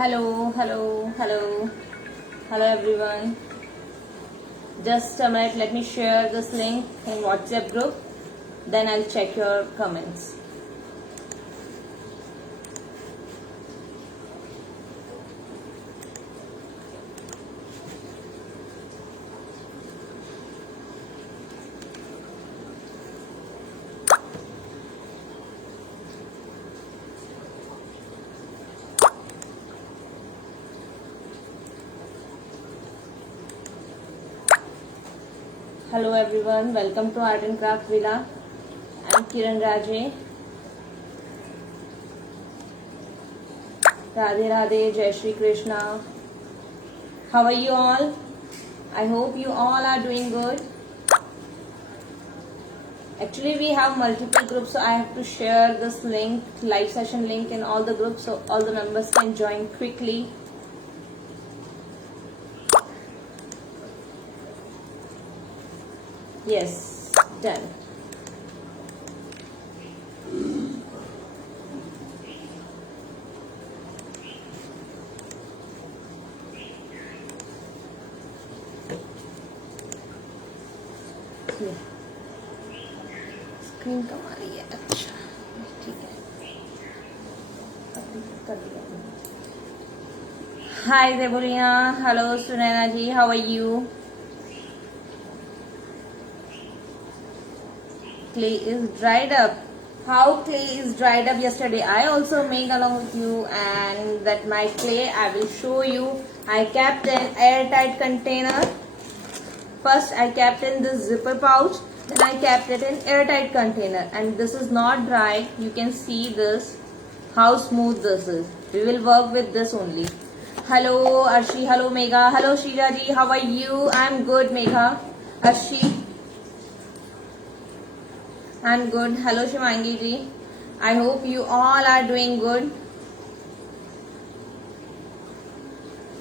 Hello, hello, hello, hello everyone. Just a minute, let me share this link in WhatsApp group. Then I'll check your comments. Hello everyone, welcome to Art and Craft Villa. I'm Kiran Raje. Radhe Radhe, Jai Shri Krishna. How are you all? I hope you all are doing good. Actually, we have multiple groups, so I have to share this link, live session link in all the groups so all the members can join quickly. Yes, done. Screen कम आ रही है, अच्छा ठीक है, कर दिया। Hi Debolia, hello Sunaina ji, how are you? Clay is dried up. How clay is dried up yesterday? I also made along with you, and that my clay I will show you. I kept an airtight container. First I kept in this zipper pouch, then I kept it in airtight container, and this is not dry. You can see this, how smooth this is. We will work with this only. Hello Arshi, hello Megha, hello Sheila ji, how are you? I'm good Megha. Arshi, I'm good. Hello Shivangi ji. I hope you all are doing good.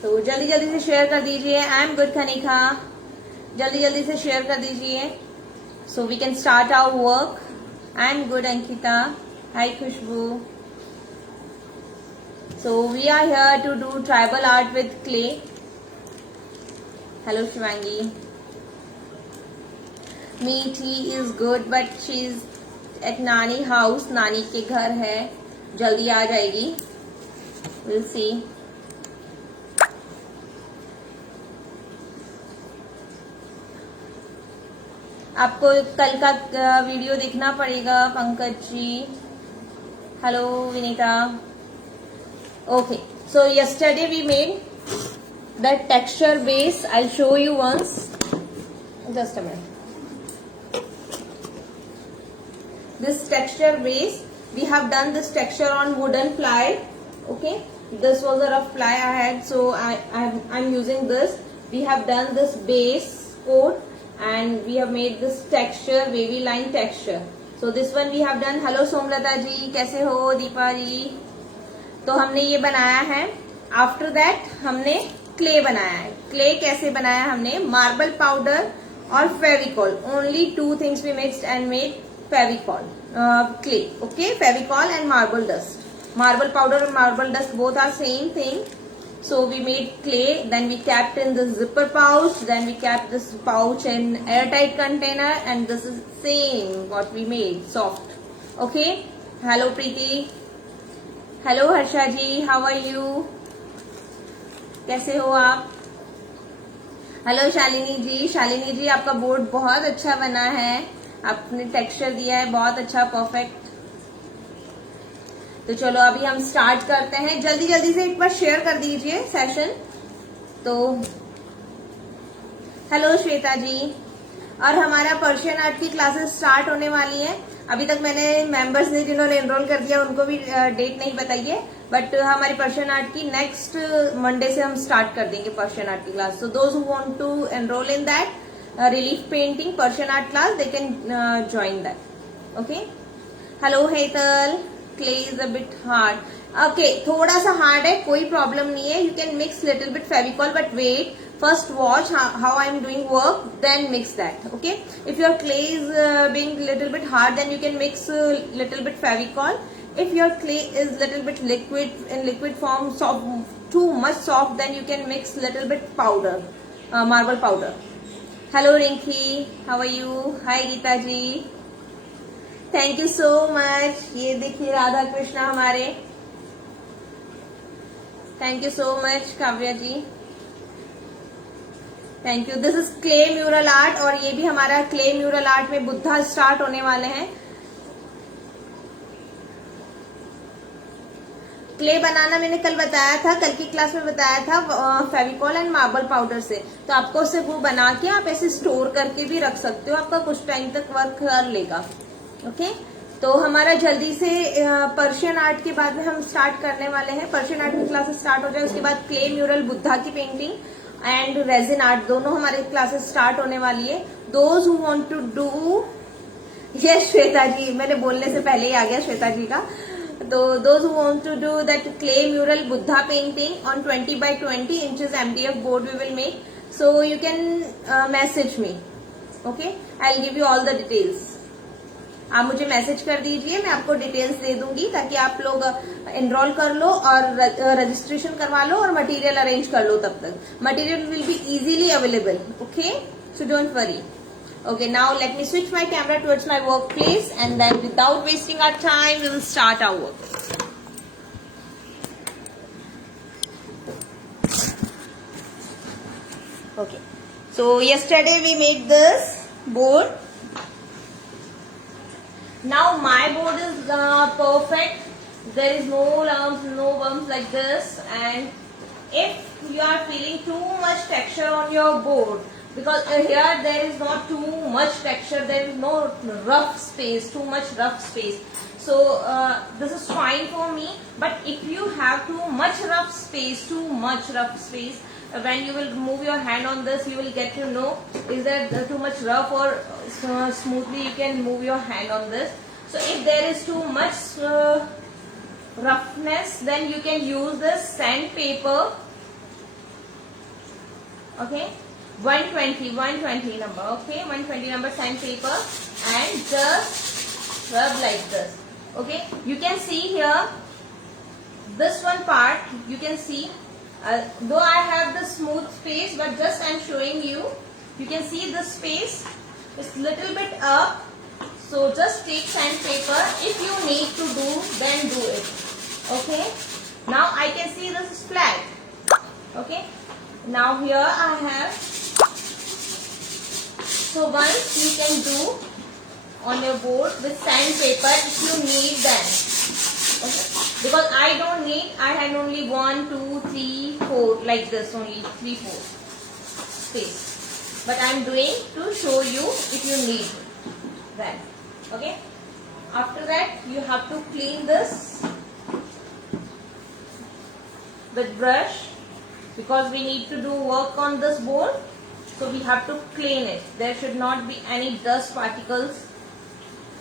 तो जल्दी जल्दी से share कर दीजिए. I am good Kanika. जल्दी जल्दी से share कर दीजिए. So we can start our work. I am good Ankita. Hi Khushbu. So we are here to do tribal art with clay. Hello Shivangi. Mithi is good but she is at nani house. नानी के घर है, जल्दी आ जाएगी. Will see. आपको कल का वीडियो देखना पड़ेगा Pankaj ji. Hello Vinita. Okay, so yesterday we made the texture base. I show you once. Just a minute. This texture base, we have done this texture on wooden ply. Okay, this was a rough ply I had, so I'm using this. We have done this base coat and we have made this texture, wavy line texture. So this one we have done. Hello सोमलता जी, कैसे हो? दीपा जी. तो हमने ये बनाया है. After that हमने clay बनाया है. Clay कैसे बनाया हमने? Marble powder और Fevicol. Only two things we mixed and made Fevicol, clay. Okay, Fevicol and marble dust. Marble powder and marble dust both are same thing. So we made clay, then we kept in the zipper pouch, then we kept this pouch in airtight container, and this is same what we made, soft. Okay, hello Preeti. Hello Harsha ji, how are you? कैसे हो आप? Hello Shalini जी. शालिनी जी, आपका board बहुत अच्छा बना है. आपने texture दिया है बहुत अच्छा, परफेक्ट. तो चलो अभी हम स्टार्ट करते हैं. जल्दी जल्दी से एक बार शेयर कर दीजिए सेशन. तो हेलो श्वेता जी. और हमारा पर्शियन आर्ट की क्लासेस स्टार्ट होने वाली है. अभी तक मैंने मेंबर्स ने जिन्होंने एनरोल कर दिया उनको भी डेट नहीं बताई है, बट हमारी पर्शियन आर्ट की नेक्स्ट मंडे से हम स्टार्ट कर देंगे पर्शियन आर्ट की class. So those who want to enrol in that relief painting Persian art class, they can join that. Okay, hello Hetal. Clay is a bit hard. Okay, थोड़ा सा hard है, कोई problem नहीं है. You can mix little bit Fevicol, but wait, first watch how I am doing work, then mix that. Okay, if your clay is being little bit hard, then you can mix little bit Fevicol. If your clay is little bit liquid, in liquid form, soft, too much soft, then you can mix little bit powder, marble powder. Hello Rinki, how are you? Hi Geeta ji, thank you so much. ये देखिए राधा कृष्णा हमारे, thank you so much Kavya ji, thank you. This is clay mural art, और ये भी हमारा clay mural art में Buddha start होने वाले हैं. क्ले बनाना मैंने कल बताया था, कल की क्लास में बताया था फेविकॉल एंड मार्बल पाउडर से. तो आपको उससे वो बना के आप ऐसे स्टोर करके भी रख सकते हो, आपका कुछ टाइम तक वर्क कर लेगा. ओके, तो हमारा जल्दी से पर्शियन आर्ट के बाद में हम स्टार्ट करने वाले हैं. पर्शियन आर्ट की क्लासेस स्टार्ट हो जाए, उसके बाद क्ले म्यूरल, बुद्धा की पेंटिंग एंड रेजिन आर्ट, दोनों हमारे क्लासेस स्टार्ट होने वाली है. Those who want to do, yes Shweta ji, मैंने बोलने से पहले ही आ गया श्वेता जी का. तो those who want to do that clay mural Buddha painting on 20 by 20 inches MDF board we will make. So you can message me. Okay, I'll give you all the details. आप मुझे message कर दीजिए, मैं आपको details दे दूंगी ताकि आप लोग एनरोल कर लो और रजिस्ट्रेशन करवा लो और मटेरियल अरेंज कर लो. तब तक material will be easily available. Okay, so don't worry. Okay, now let me switch my camera towards my workplace, and then without wasting our time, we will start our work. Okay, so yesterday we made this board. Now my board is perfect. There is no lumps, no bumps like this. And if you are feeling too much texture on your board, because here there is not too much texture, there is no rough space, too much rough space. So this is fine for me. But if you have too much rough space, when you will move your hand on this, you will get to know is there too much rough or smoothly you can move your hand on this. So if there is too much roughness, then you can use this sandpaper. Okay. 120 number, okay, 120 number sandpaper, and just rub like this. Okay, you can see here this one part, you can see though I have the smooth space, but just I'm showing you, you can see this space is little bit up. So just take sandpaper. If you need to do, then do it. Okay, now I can see this is flat. Okay, now here I have. So once you can do on your board with sandpaper if you need that. Okay. Because I don't need, I had only 1, 2, 3, 4 like this, only 3, 4 space. But I am doing to show you if you need that. Okay. After that you have to clean this with brush, because we need to do work on this board. So we have to clean it. There should not be any dust particles.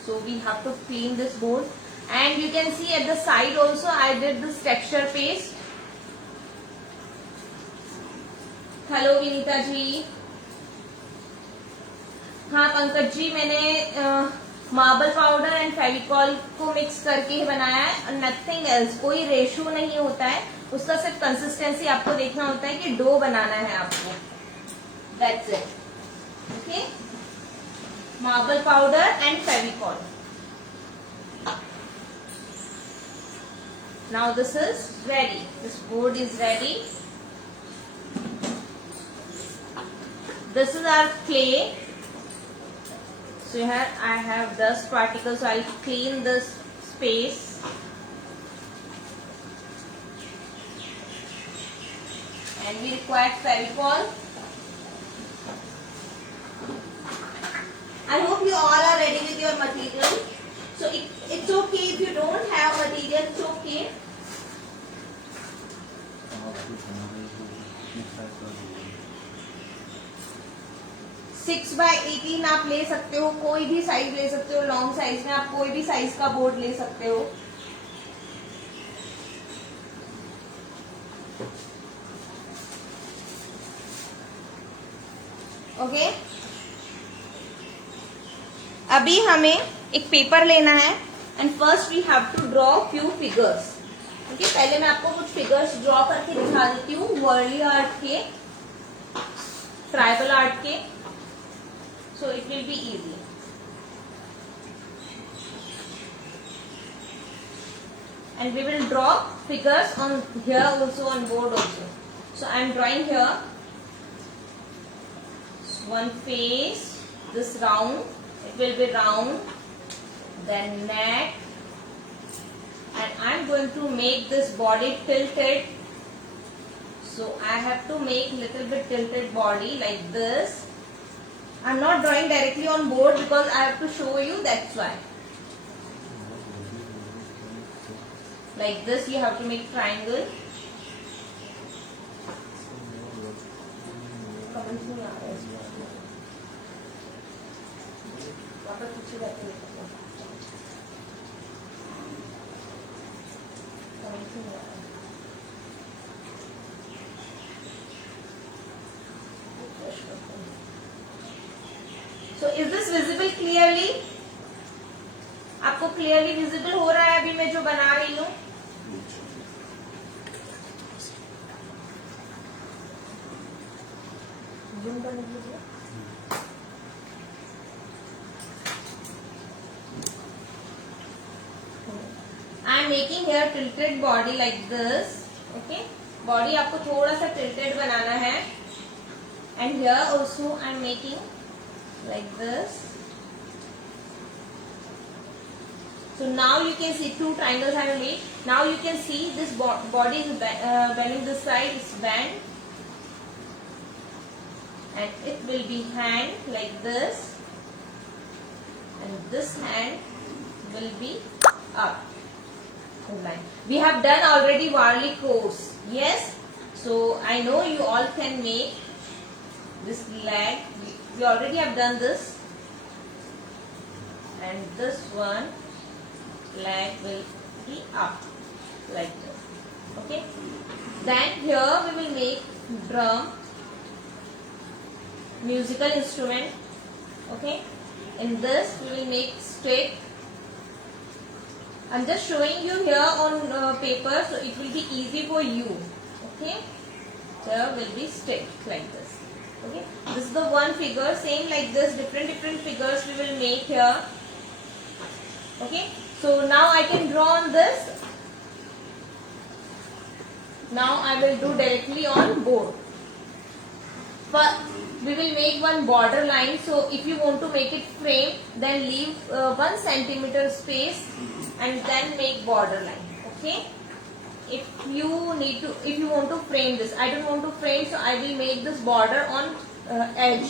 So we have to clean this board. And you can see at the side also I did this texture paste. Hello Vinita ji. हाँ पंकज जी, मैंने marble powder and Fevicol को mix करके ही बनाया है, nothing else. कोई ratio नहीं होता है उसका, सिर्फ कंसिस्टेंसी आपको देखना होता है कि डो बनाना है आपको. That's it. Okay. Marble powder and Fevicol. Now this is ready. This board is ready. This is our clay. So here I have dust particles. So I'll clean this space. And we require Fevicol. I hope you all are ready with your material. So it's okay if you don't have material, it's okay. 6 by 18 आप ले सकते हो, कोई भी size ले सकते हो. Long size में आप कोई भी साइज का बोर्ड ले सकते हो. ओके. अभी हमें एक पेपर लेना है, and first we have to draw few figures. ठीक है, पहले मैं आपको कुछ फिगर्स ड्रॉ करके दिखा देती हूँ वर्ली आर्ट के, ट्राइबल आर्ट के, so it will be easy. And we will draw figures on here also, on board also. So I am drawing here one face, this round, it will be round, then neck, and I am going to make this body tilted. So I have to make little bit tilted body like this. I am not drawing directly on board because I have to show you, that's why. Like this you have to make triangle. So is this visible clearly? आपको clearly visible हो रहा है अभी मैं जो बना रही हूँ? I am making here tilted body like this. Okay, body आपको थोड़ा सा tilted बनाना है. And here also I am making like this. So now you can see two triangles I have made. Now you can see this body is bending this side, is bent, and it will be hand like this, and this hand will be up. We have done already Varley course. Yes, so I know you all can make this leg. We already have done this, and this one leg will be up like this. Okay, then here we will make drum, musical instrument. Okay, in this we will make stick. I'm just showing you here on paper, so it will be easy for you. Okay, there will be stick like this. Okay, this is the one figure, same like this, different figures we will make here. Okay, so now I can draw on this. Now I will do directly on board. But we will make one border line. So if you want to make it frame, then leave 1 centimeter space and then make border line. Okay. If you want to frame this, I don't want to frame, so I will make this border on edge.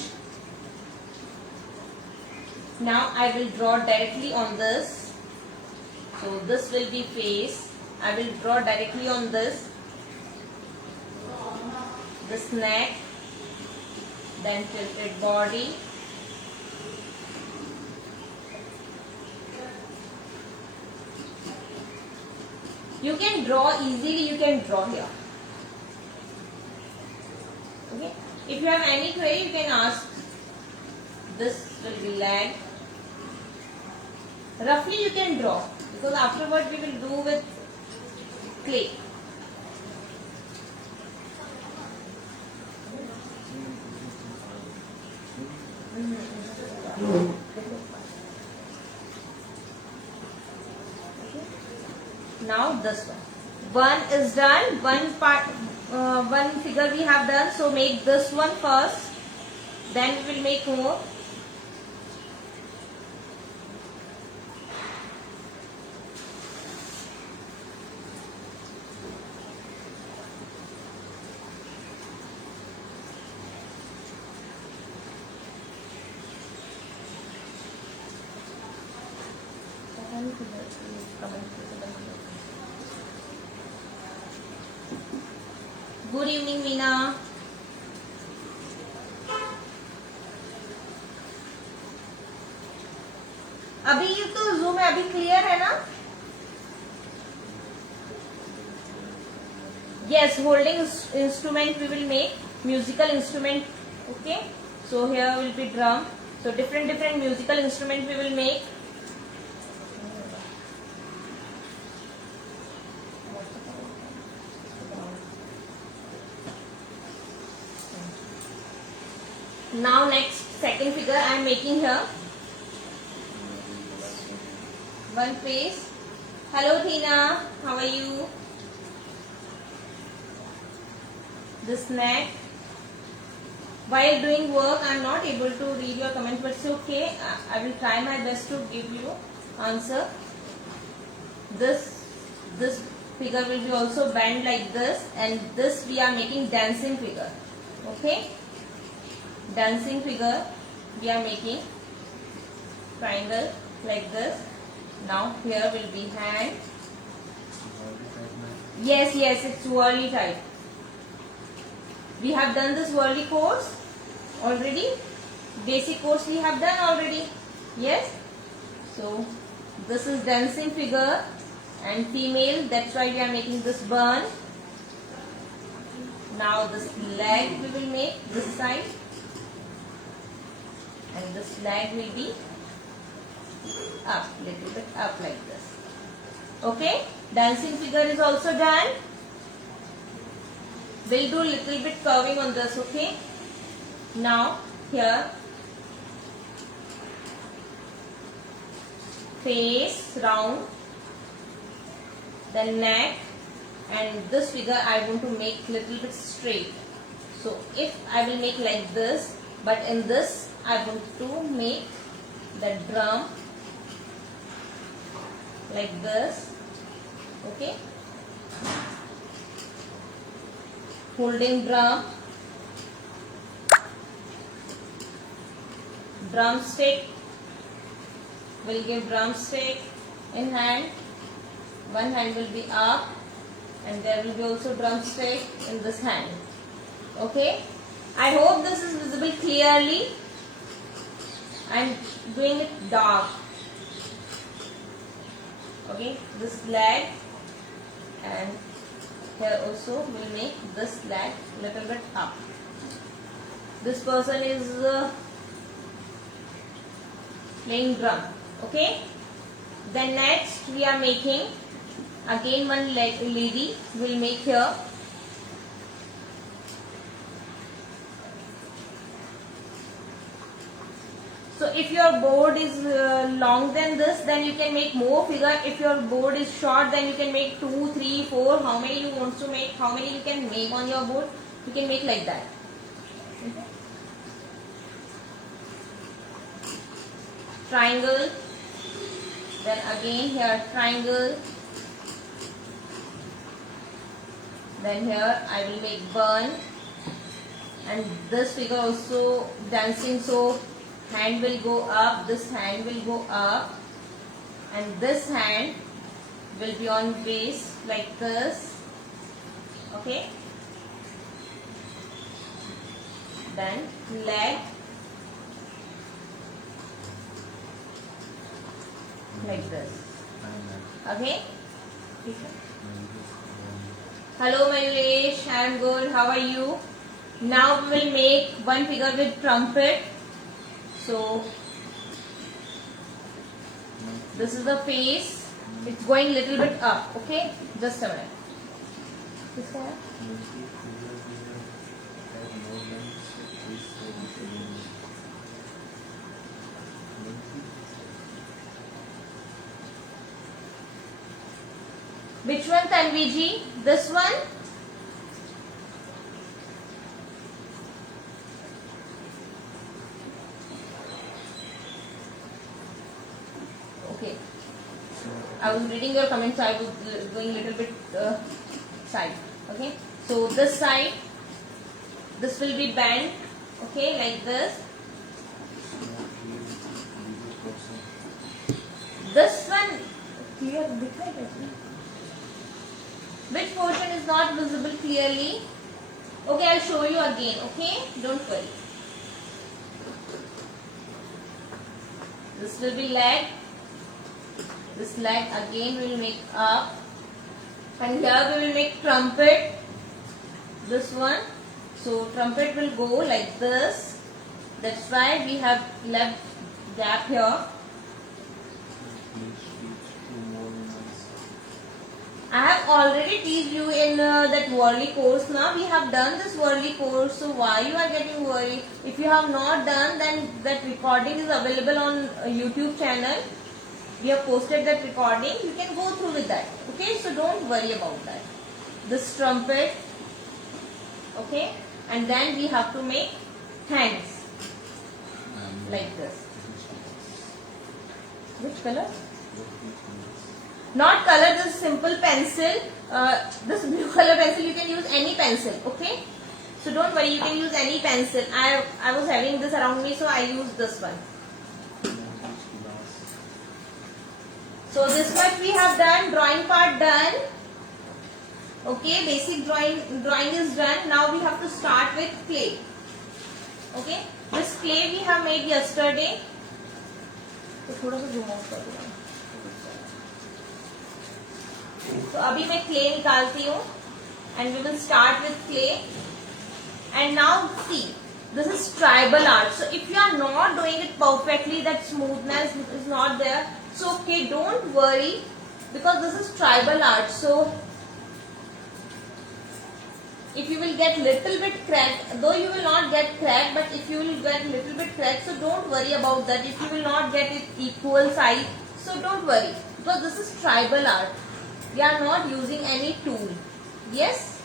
Now I will draw directly on this. So this will be face. I will draw directly on this neck, then tilted body, you can draw easily, you can draw here. Okay, if you have any query you can ask. This will be leg. Roughly you can draw, because afterward we will do with clay. Now this one is done. One figure we have done. So make this one first. Then we will make more. Good evening, Meena. अभी ये तो zoom है, अभी clear है ना? Yes, holding instrument we will make, musical instrument. Okay, so here will be drum. So different musical instrument we will make. Now next second figure I am making here. One face. Hello Tina, how are you? This neck. While doing work I am not able to read your comments, but it's okay. I will try my best to give you answer. This figure will be also bent like this, and this we are making dancing figure. Okay, dancing figure we are making triangle like this. Now here will be hand. Yes, it's whirly type. We have done this whirly course already. Basic course we have done already. Yes. So this is dancing figure and female. That's why we are making this bun. Now this leg we will make this side, and this leg will be up, little bit up like this. Okay, dancing figure is also done. We'll do little bit curving on this. Okay, now here face round, then neck, and this figure I want to make little bit straight. So if I will make like this, but in this I want to make the drum like this. Okay, holding drum stick, will give drum stick in hand. One hand will be up, and there will be also drum stick in this hand. Okay, I hope this is visible clearly. I am doing it dark. Okay, this leg, and here also we'll make this leg little bit up. This person is playing drum. Okay, then next we are making again one lady will make here. So if your board is long than this, then you can make more figure. If your board is short, then you can make 2, 3, 4. How many you want to make? How many you can make on your board? You can make like that. Okay. Triangle. Then again here triangle. Then here I will make bun. And this figure also dancing, so hand will go up, this hand will go up, and this hand will be on base like this. Okay, then leg like this. Okay, hello Mayuresh, I am good, how are you? Now we will make one figure with trumpet. So this is the face. It's going little bit up. Okay, just a minute. Which one, Tanvi ji? This one? Okay, I was reading your comments, so I was going little bit side. Okay, so this side, this will be bent. Okay, like this. This one clear. Which portion is not visible clearly? Okay, I'll show you again. Okay, don't worry. This will be leg. This leg again we will make up, and here we will make trumpet. This one, so trumpet will go like this. That's why we have left gap here. I have already teased you in that Worley course. Now we have done this Worley course, so why you are getting worried? If you have not done, then that recording is available on YouTube channel. We have posted that recording. You can go through with that. Okay, so don't worry about that. This trumpet. Okay, and then we have to make hands like this. Which color? Not color, this simple pencil. This blue color pencil, you can use any pencil. Okay, so don't worry, you can use any pencil. I was having this around me, so I used this one. So this much we have done. Drawing part done. Okay, basic drawing is done. Now we have to start with clay. Okay, this clay we have made yesterday. तो थोड़ा सा zoom out कर दूँगा. तो अभी मैं clay निकालती हूँ and we will start with clay. And now see, this is tribal art. So if you are not doing it perfectly, that smoothness is not there. So okay, don't worry, because this is tribal art. So if you will get little bit cracked, though you will not get cracked, but if you will get little bit cracked, so don't worry about that. If you will not get it equal size, so don't worry, because this is tribal art. We are not using any tool. Yes?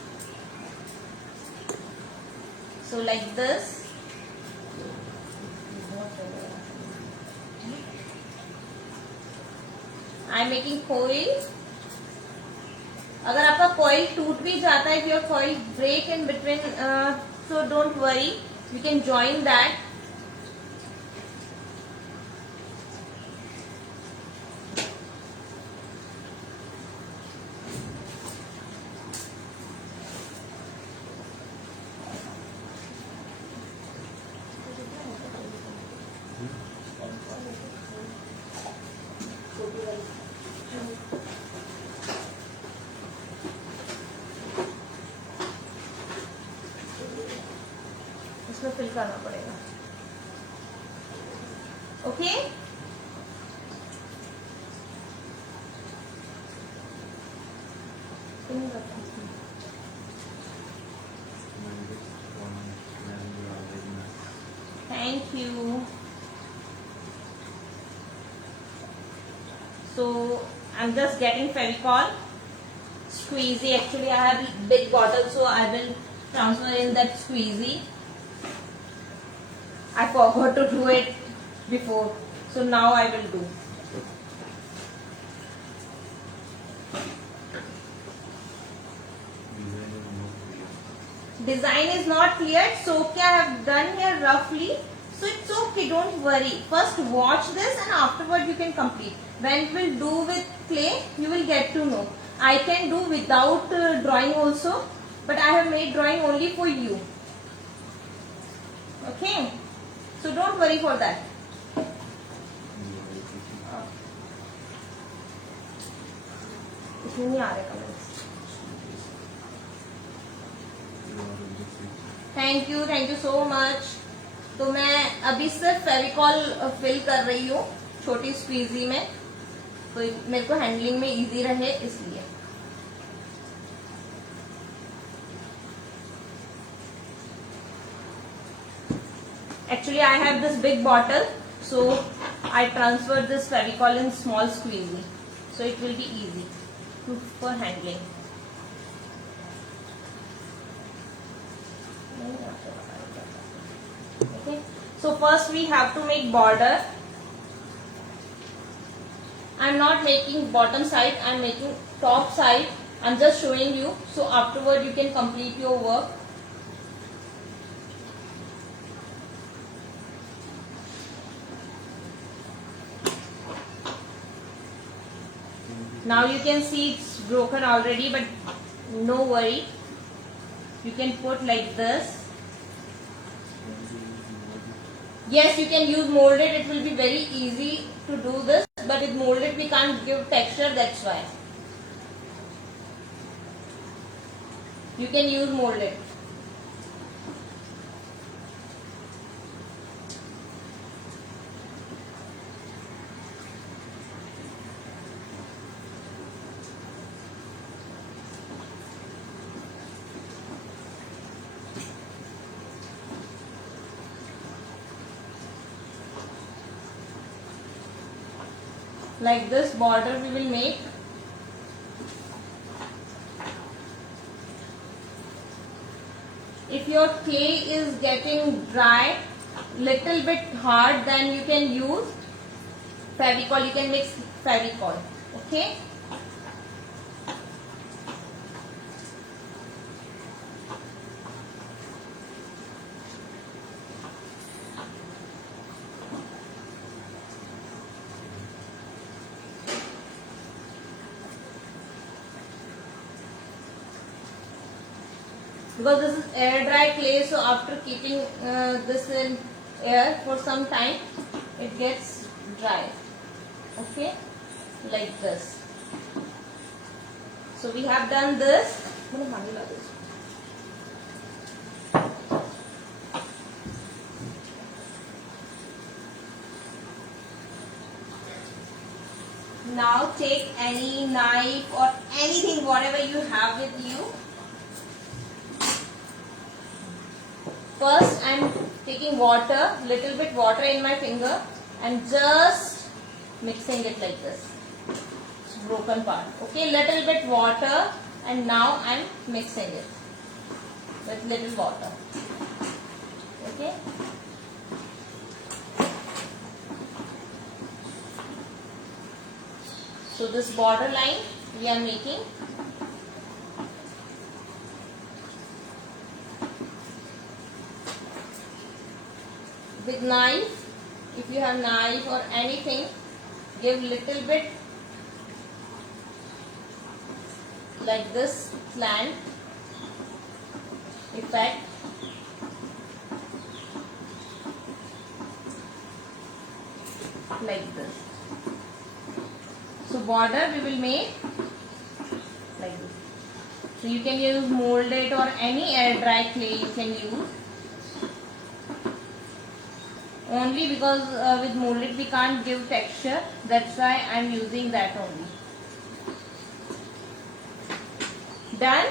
So like this. I am making foil. अगर आपका coil टूट भी जाता है, if your coil break in between, so don't worry, you can join that. इसमें fill करना पड़ेगा. Okay, thank you. So I'm just getting Fevicol squeezy. Actually I have big bottle, so I will transfer in that squeezy. I forgot to do it before, so now I will do. Design is not clear, so okay, I have done here roughly, so it's okay, don't worry. First watch this and afterward you can complete. When we will do with clay, you will get to know. I can do without drawing also, but I have made drawing only for you. Okay, so don't worry for that. इसमें नहीं आ रहे colours. Thank you so much. तो मैं अभी सिर्फ Fevicol fill कर रही हूँ छोटी स्क्वीजी में, तो मेरे को हैंडलिंग में इजी रहे इसलिए. Actually I have this big bottle, so I transferred this Fevicol in small squeezy, so it will be easy for handling. Okay, so first we have to make border. I am not making bottom side, I am making top side. I am just showing you, so afterward you can complete your work. Now you can see it's broken already, but no worry. You can put like this. Yes, you can use molded. It will be very easy to do this, but with molded we can't give texture, that's why. You can use molded. like this border we will make. If your clay is getting dry, little bit hard, then you can use Fevicol. You can mix Fevicol. Okay. Because this is air dry clay, so after keeping this in air for some time, it gets dry. Okay, like this. So we have done this. Now take any knife or anything, whatever you have with you. First, I am taking water, little bit water in my finger, and just mixing it like this. It's broken part. Okay, little bit water, and now I am mixing it with little water. Okay. So this border line we are making. With knife, if you have knife or anything, give little bit like this slant effect. Like this. So border we will make like this. So you can use molded or any air dry clay you can use. Only because with molded we can't give texture, that's why I am using that only. Done.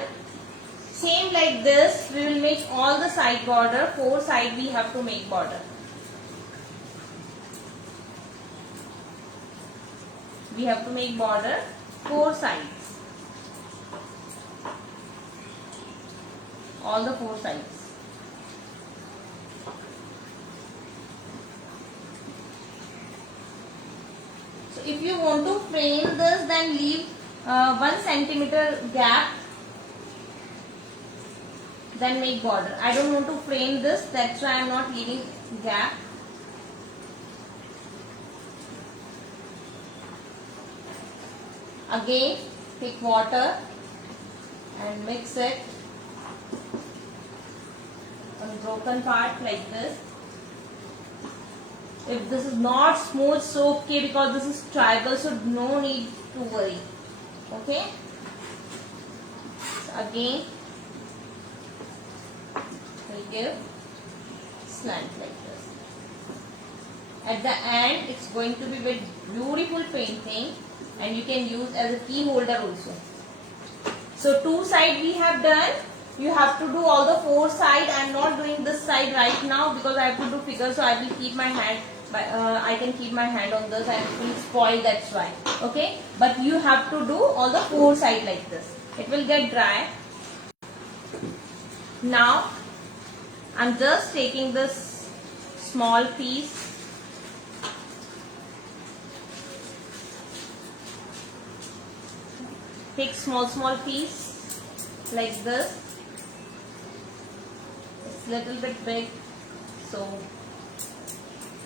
Same like this, we will make all the side border. 4 side we have to make border. We have to make border 4 sides. All the 4 sides. If you want to frame this, then leave 1 centimeter gap, then make border. I don't want to frame this, that's why I am not leaving gap. Again, take water and mix it on broken part like this. If this is not smooth, so okay, because this is tribal, so no need to worry. Okay. So again, we'll give slant like this. At the end, it's going to be with beautiful painting, and you can use as a key holder also. So 2 side we have done. You have to do all the 4 side. I am not doing this side right now because I have to do figure, so I will keep my hand. I can keep my hand on this and it will spoil, that's why. Okay, but you have to do all the 4 side like this. It will get dry. Now I'm just taking this small piece. Take small piece like this. It's little bit big, so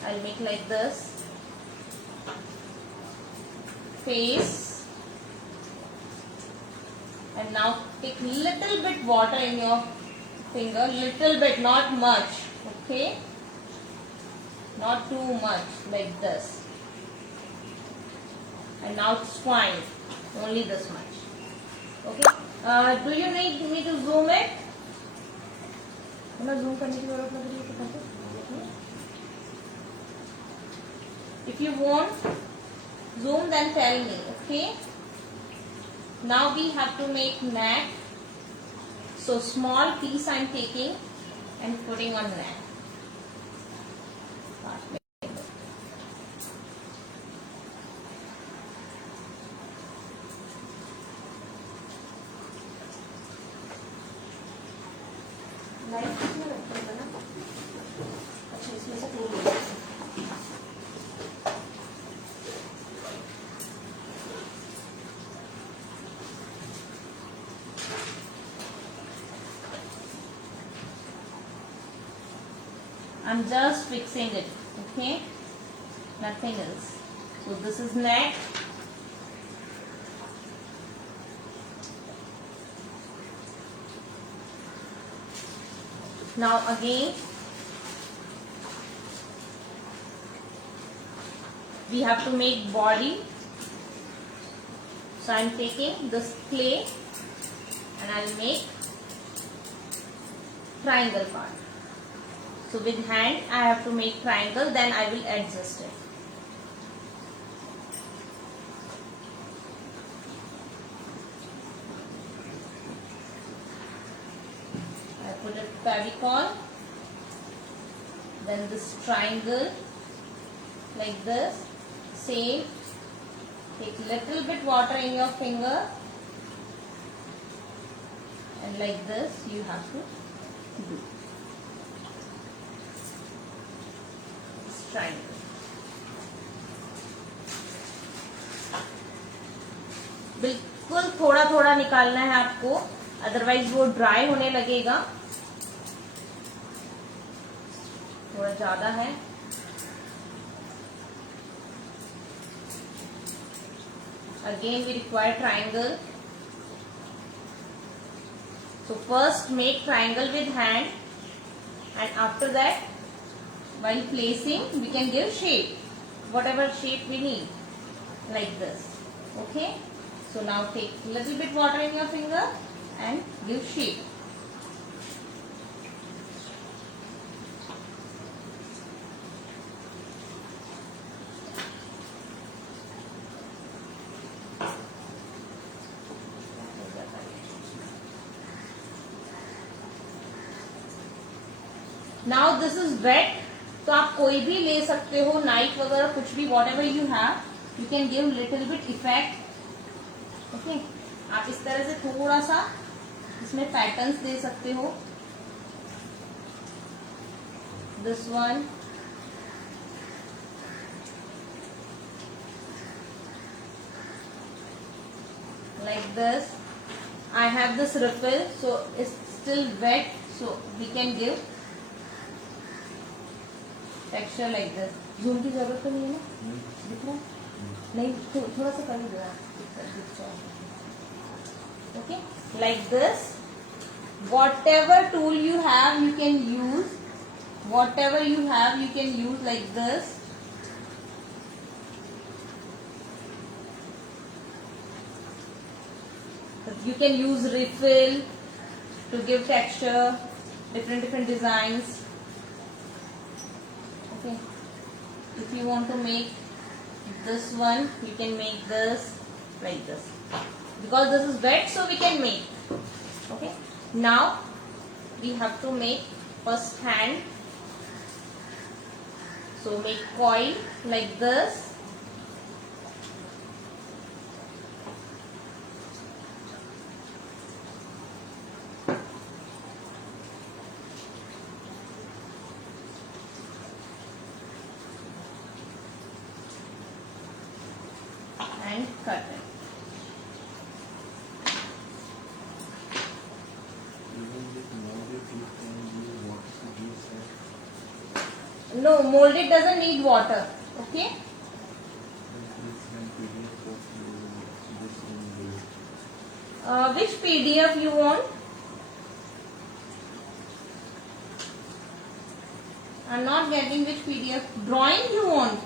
I'll make like this. Face. And now take little bit water in your finger, little bit, not much. Okay, not too much, like this. And now twine, only this much. Okay. Do you need me to zoom it? If you want zoom, then tell me. Okay. Now we have to make neck. So small piece I am taking and putting on neck. Light किसमें रखते हैं ना? अच्छा इसमें से नहीं ले। I'm just fixing it, okay? Nothing else. So this is neck. Now again we have to make body. So I am taking this clay and I will make triangle part. So with hand I have to make triangle, then I will adjust it. I put a favicol, then this triangle like this. Same, take little bit water in your finger and like this you have to do this triangle. बिल्कुल थोड़ा थोड़ा निकालना है आपको, otherwise वो dry होने लगेगा, थोड़ा ज्यादा है. Again we require triangle. So first make triangle with hand, and after that while placing we can give shape, whatever shape we need, like this. Okay, so now take little bit water in your finger and give shape. Now this is wet, तो आप कोई भी ले सकते हो, knife वगैरह कुछ भी, whatever you have, you can give little bit effect. Okay, आप इस तरह से थोड़ा सा इसमें पैटर्न्स दे सकते हो. This one, like this. I have this refill, so it's still wet, so we can give texture like this. Zoom की जरूरत तो नहीं है ना, दिख रहा नहीं, थोड़ा सा कर दो. Okay, like this. whatever tool you have you can use, whatever you have you can use like this. You can use refill to give texture, different designs. Okay, if you want to make this one you can make this like this, because this is wet so we can make. Okay, now we have to make first hand, so make coil like this. And cut it. No, molded doesn't need water. Okay. Which PDF you want? I'm not getting which PDF. Drawing you want?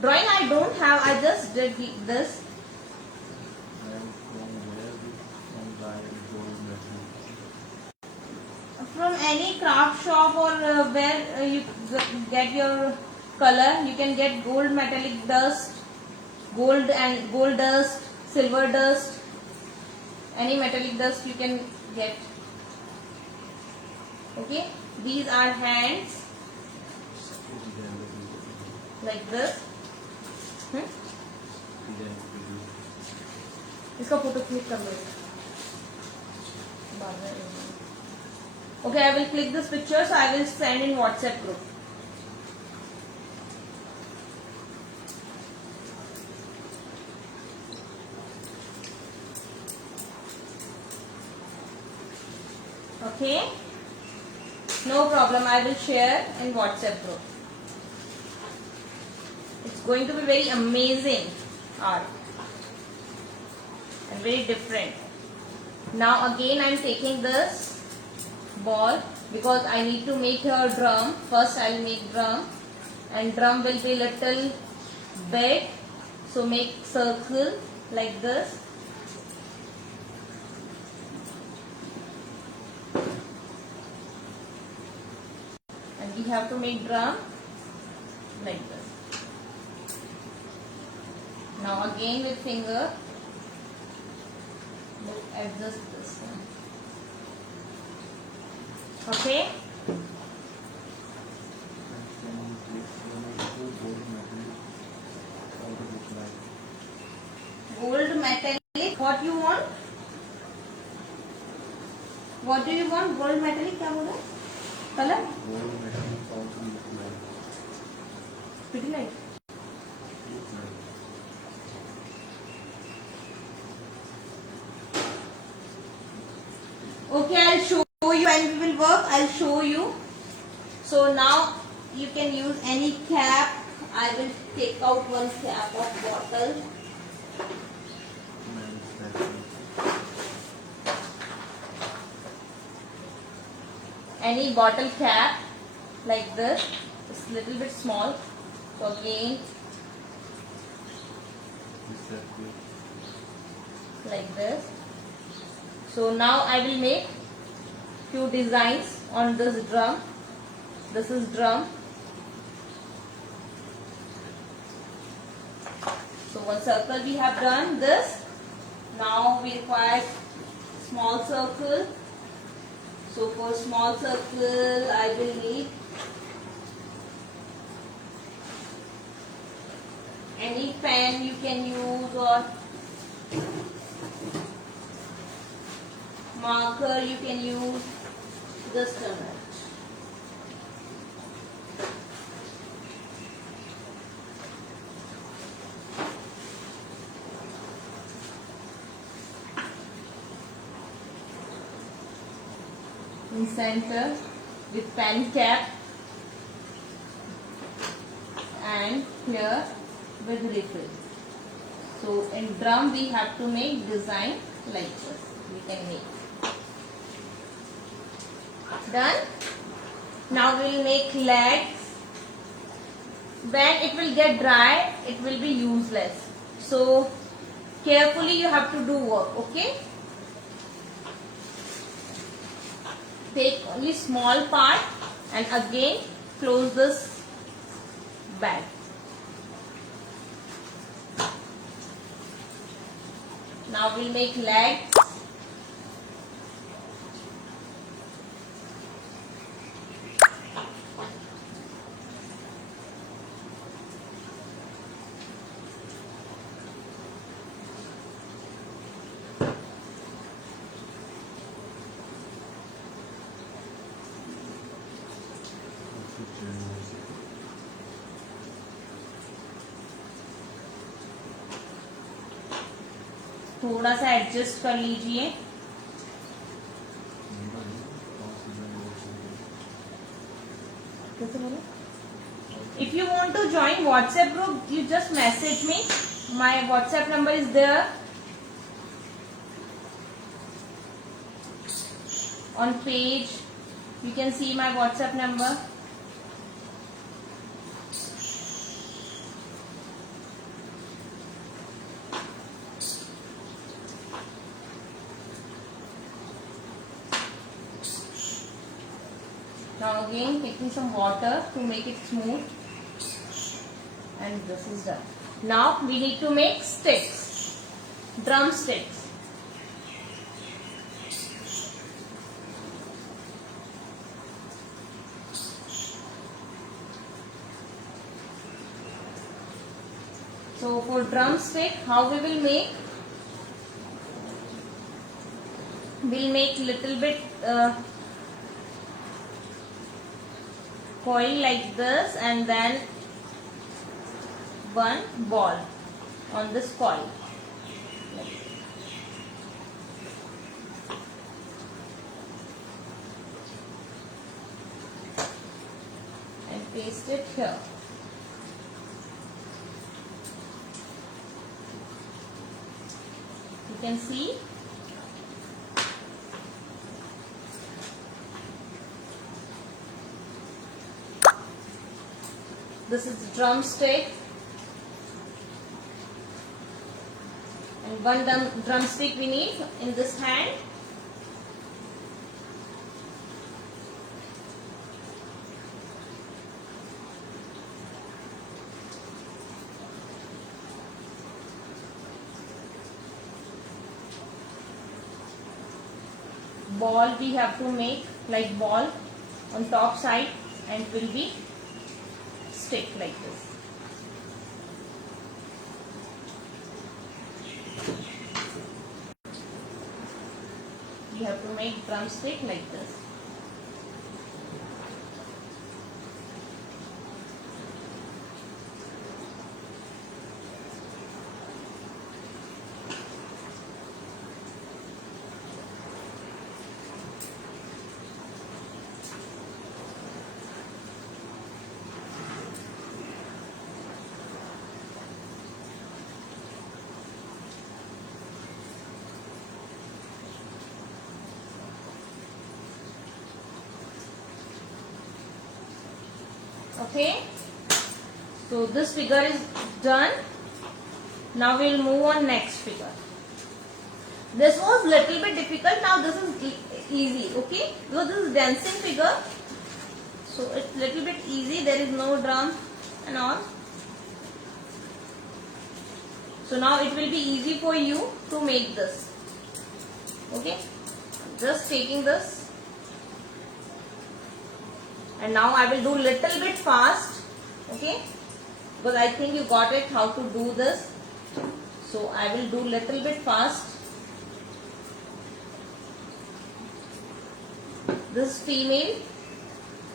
Drawing I don't have. I just did this. From any craft shop or where you get your color, you can get gold metallic dust, gold dust, silver dust, any metallic dust you can get. Okay, these are hands like this. इसका photo click कर लो बाद में. Okay, I will click this picture, so I will send in WhatsApp group. Okay, no problem, I will share in WhatsApp group. It's going to be very amazing art and very different. Now again I am taking this ball because I need to make a drum. First I will make drum, and drum will be little big, so make circle like this. And we have to make drum like this. Now again with finger, adjust this one. Okay. Gold metallic. What you want? What do you want? Gold metallic क्या बोला? Color? Gold metallic also look like. Pretty light. Okay, I'll show you when we will work. I'll show you. So now you can use any cap. I will take out one cap of bottle. Any bottle cap like this. It's a little bit small. So again, like this. So now I will make few designs on this drum. This is drum. So one circle we have done this. Now we require small circle. So for small circle I will need any pen you can use, or marker you can use, just a minute. In center with pen cap, and here with refill. So in drum we have to make design like this. We can make. Done. Now we will make legs. When it will get dry, it will be useless. So carefully you have to do work. Okay. Take only small part and again close this bag. Now we'll make legs. थोड़ा सा adjust कर लीजिए. If you want to join WhatsApp group, you just message me. My WhatsApp number is there on page. You can see my WhatsApp number. Now again taking some water to make it smooth, and this is done. Now we need to make sticks, drum sticks. So for drum stick, how we will make? We'll make little bit coil like this and then one ball on this coil. And paste it here. You can see this is drumstick, and one drumstick we need in this hand. Ball we have to make like ball on top side, and it will be stick like this. You have to make drumstick like this. Okay, so this figure is done. Now we will move on next figure. This was little bit difficult. Now this is easy. Okay, because this is dancing figure, so it's little bit easy. There is no drum and all. So now it will be easy for you to make this. Okay, just taking this. And now I will do little bit fast, okay, because I think you got it how to do this. So I will do little bit fast. This female,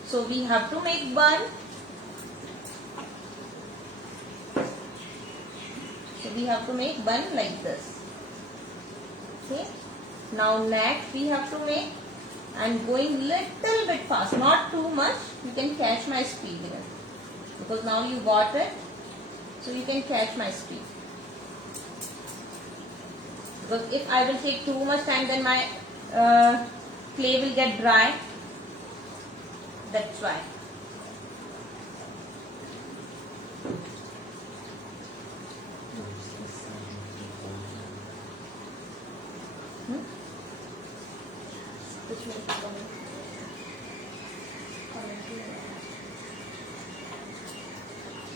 so we have to make bun. So we have to make bun like this. Okay. Now neck we have to make. I'm going little bit fast, not too much. You can catch my speed here, because now you got it, so you can catch my speed. Because if I will take too much time, then my clay will get dry. That's why.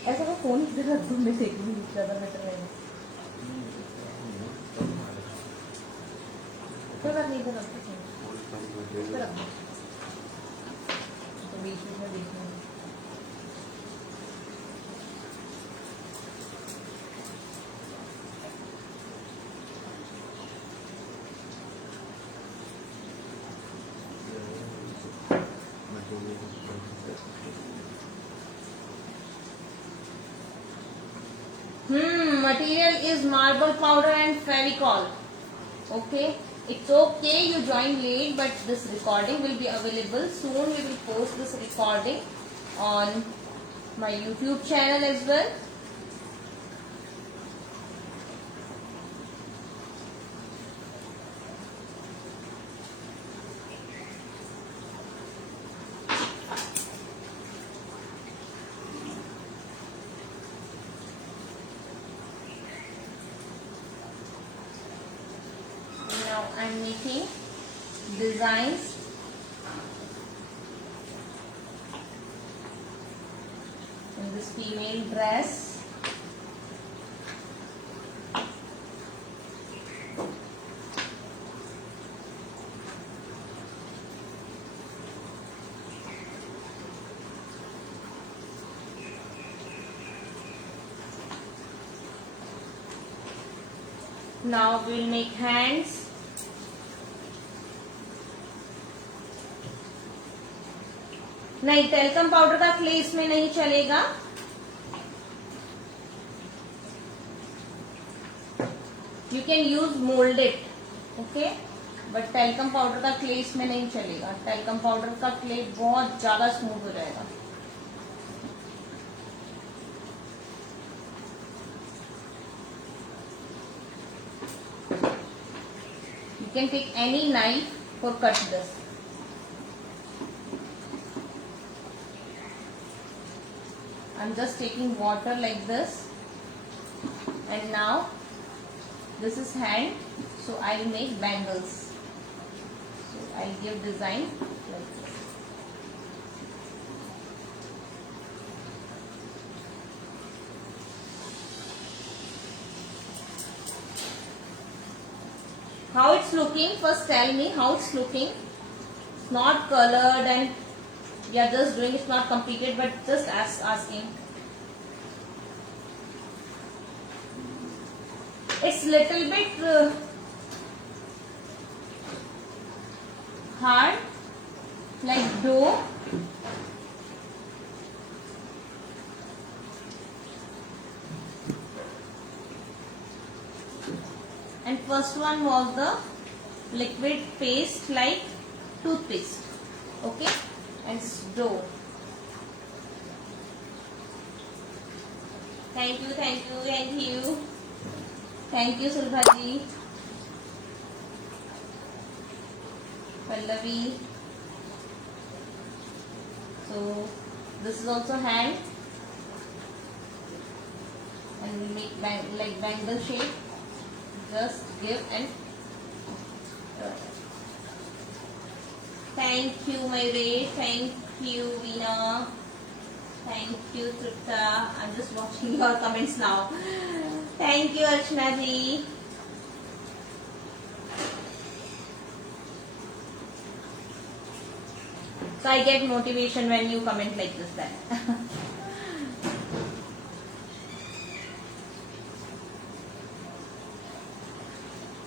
ऐसा वो phone इधर रख दूँ, मैं देखूँगी ज़्यादा better रहेगा। कोई बात नहीं, इधर रख दो, इधर रख दो, तो बीच में देखना। Material is marble powder and Fevicol. Okay, it's okay you joined late, but this recording will be available soon. We will post this recording on my YouTube channel as well. Now I am making designs. In this female dress. Now we will make hands. नहीं, talcum powder का clay इसमें नहीं चलेगा. You can use moulded, okay, but talcum powder का clay इसमें नहीं चलेगा. Talcum powder का क्ले बहुत ज्यादा स्मूथ हो जाएगा. You can take any knife for cut this. I'm just taking water like this, and now this is hand, so I'll make bangles. So I'll give design like this. How it's looking? First tell me how it's looking. It's not colored and we are just doing, it's not completed, but just asking. It's little bit hard, like dough. And first one was the liquid paste like toothpaste, okay, and it's dough. Thank you, thank you, thank you, thank you, Sulbhaji, Pallavi. So this is also hand, and we make like bangle shape. Just give and thank you, Mayre. Thank you, Veena. Thank you, Tripta. I'm just watching your comments now. Thank you, Archana ji. So I get motivation when you comment like this then.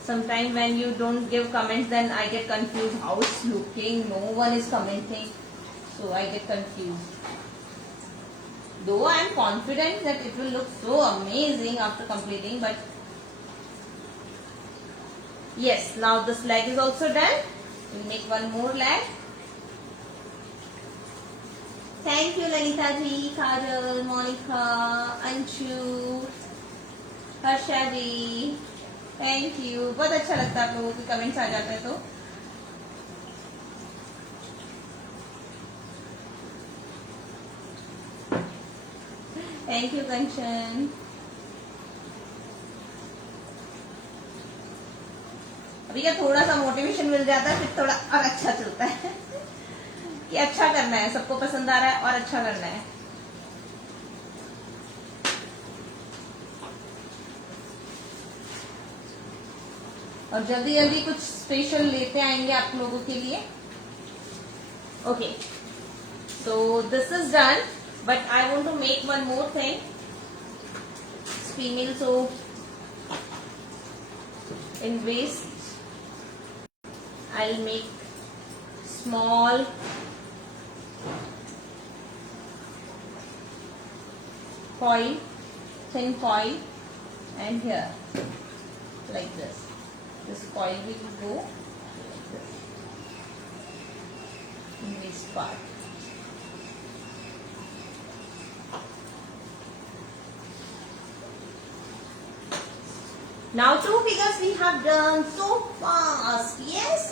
Sometimes when you don't give comments, then I get confused how it's looking. No one is commenting, so I get confused. Though I am confident that it will look so amazing after completing, but yes, now this leg is also done. We'll make one more leg. Thank you, Lalita ji, Kajal, Monica, Anshu, Harsha ji. Thank you. बहुत अच्छा लगता है आप लोगों के comments आ जाते हैं तो. थैंक यू कंचन. अभी क्या थोड़ा सा मोटिवेशन मिल जाता है, फिर थोड़ा और अच्छा चलता है कि अच्छा करना है, सबको पसंद आ रहा है और अच्छा करना है. और जल्दी जल्दी कुछ स्पेशल लेते आएंगे आप लोगों के लिए. Okay, so this is done, but I want to make one more thing. Female, so in west I will make small foil, thin foil, and here like this. This coil will go like this in this part. Now 2 figures we have done so fast. Yes,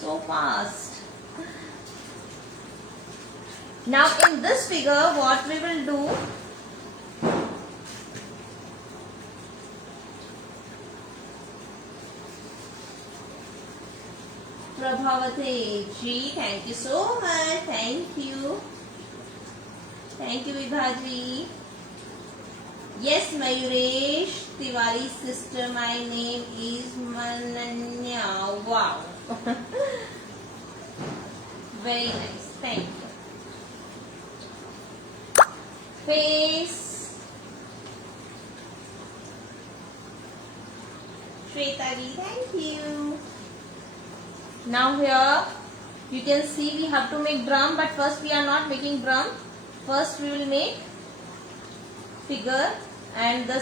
so fast. Now in this figure what we will do, Prabhavati ji, thank you so much. Thank you. Thank you, Vibhaji. Yes, Mayuresh Tiwari's sister. My name is Mananya. Wow. Very nice. Thank you. Face. Shweta ji, thank you. Now here You can see we have to make drum, but first we are not making drum. First we will make figure, and the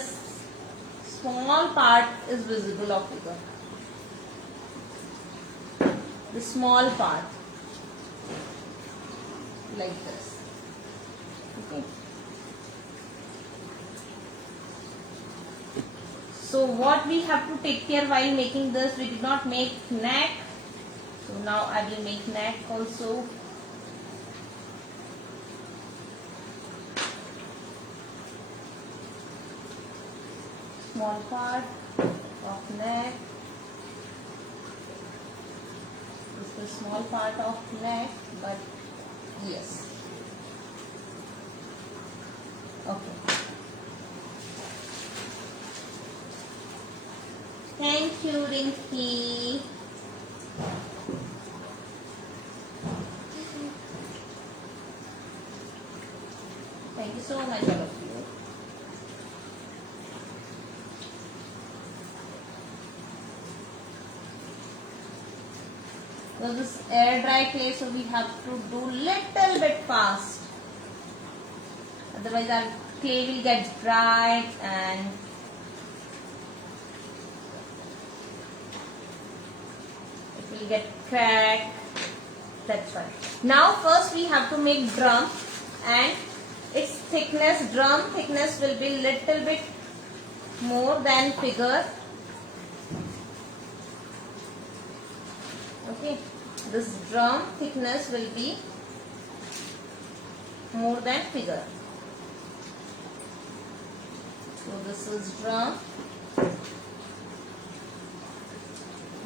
small part is visible of figure. The small part, like this. Okay. So what we have to take care while making this, we did not make neck. So now I will make neck also. Small part of neck. This is the small part of neck, but yes. Okay. Thank you, Rinky. Thank you so much, all of you. So this air dry clay, so we have to do little bit fast. Otherwise our clay will get dried and it will get cracked. That's why. Now first we have to make drum, and its thickness, drum thickness will be little bit more than figure. Okay, this drum thickness will be more than figure. So this is drum,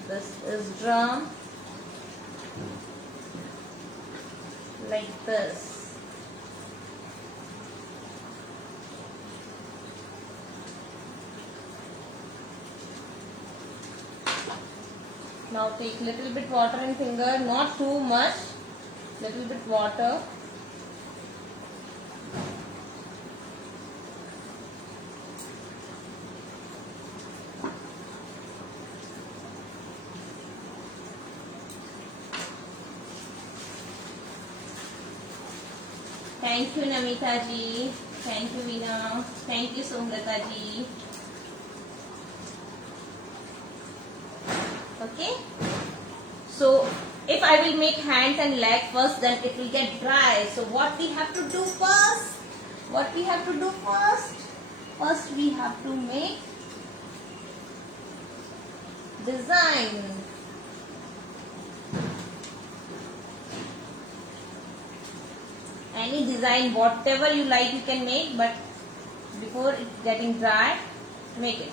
this is drum, like this. Now take little bit water in finger, not too much, little bit water. Thank you, Namita ji. Thank you, Veena. Thank you, Sumrata ji. Okay. So, if I will make hands and leg first, then it will get dry. So, what we have to do first? What we have to do first? First, we have to make design. Any design, whatever you like, you can make, but before it getting dry, make it.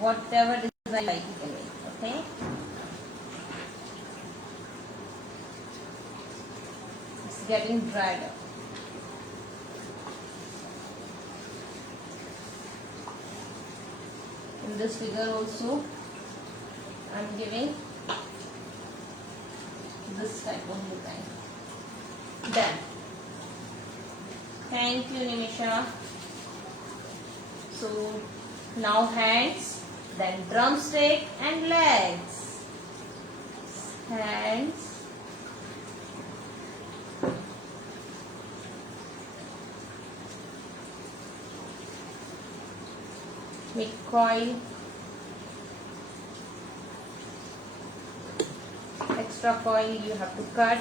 Whatever design you like, you can make. Okay. It's getting dried up. In this figure also, I am giving this type of design. Done. Thank you, Nimisha. So now hands, then drumstick and legs. Hands. Make coil. Extra coil you have to cut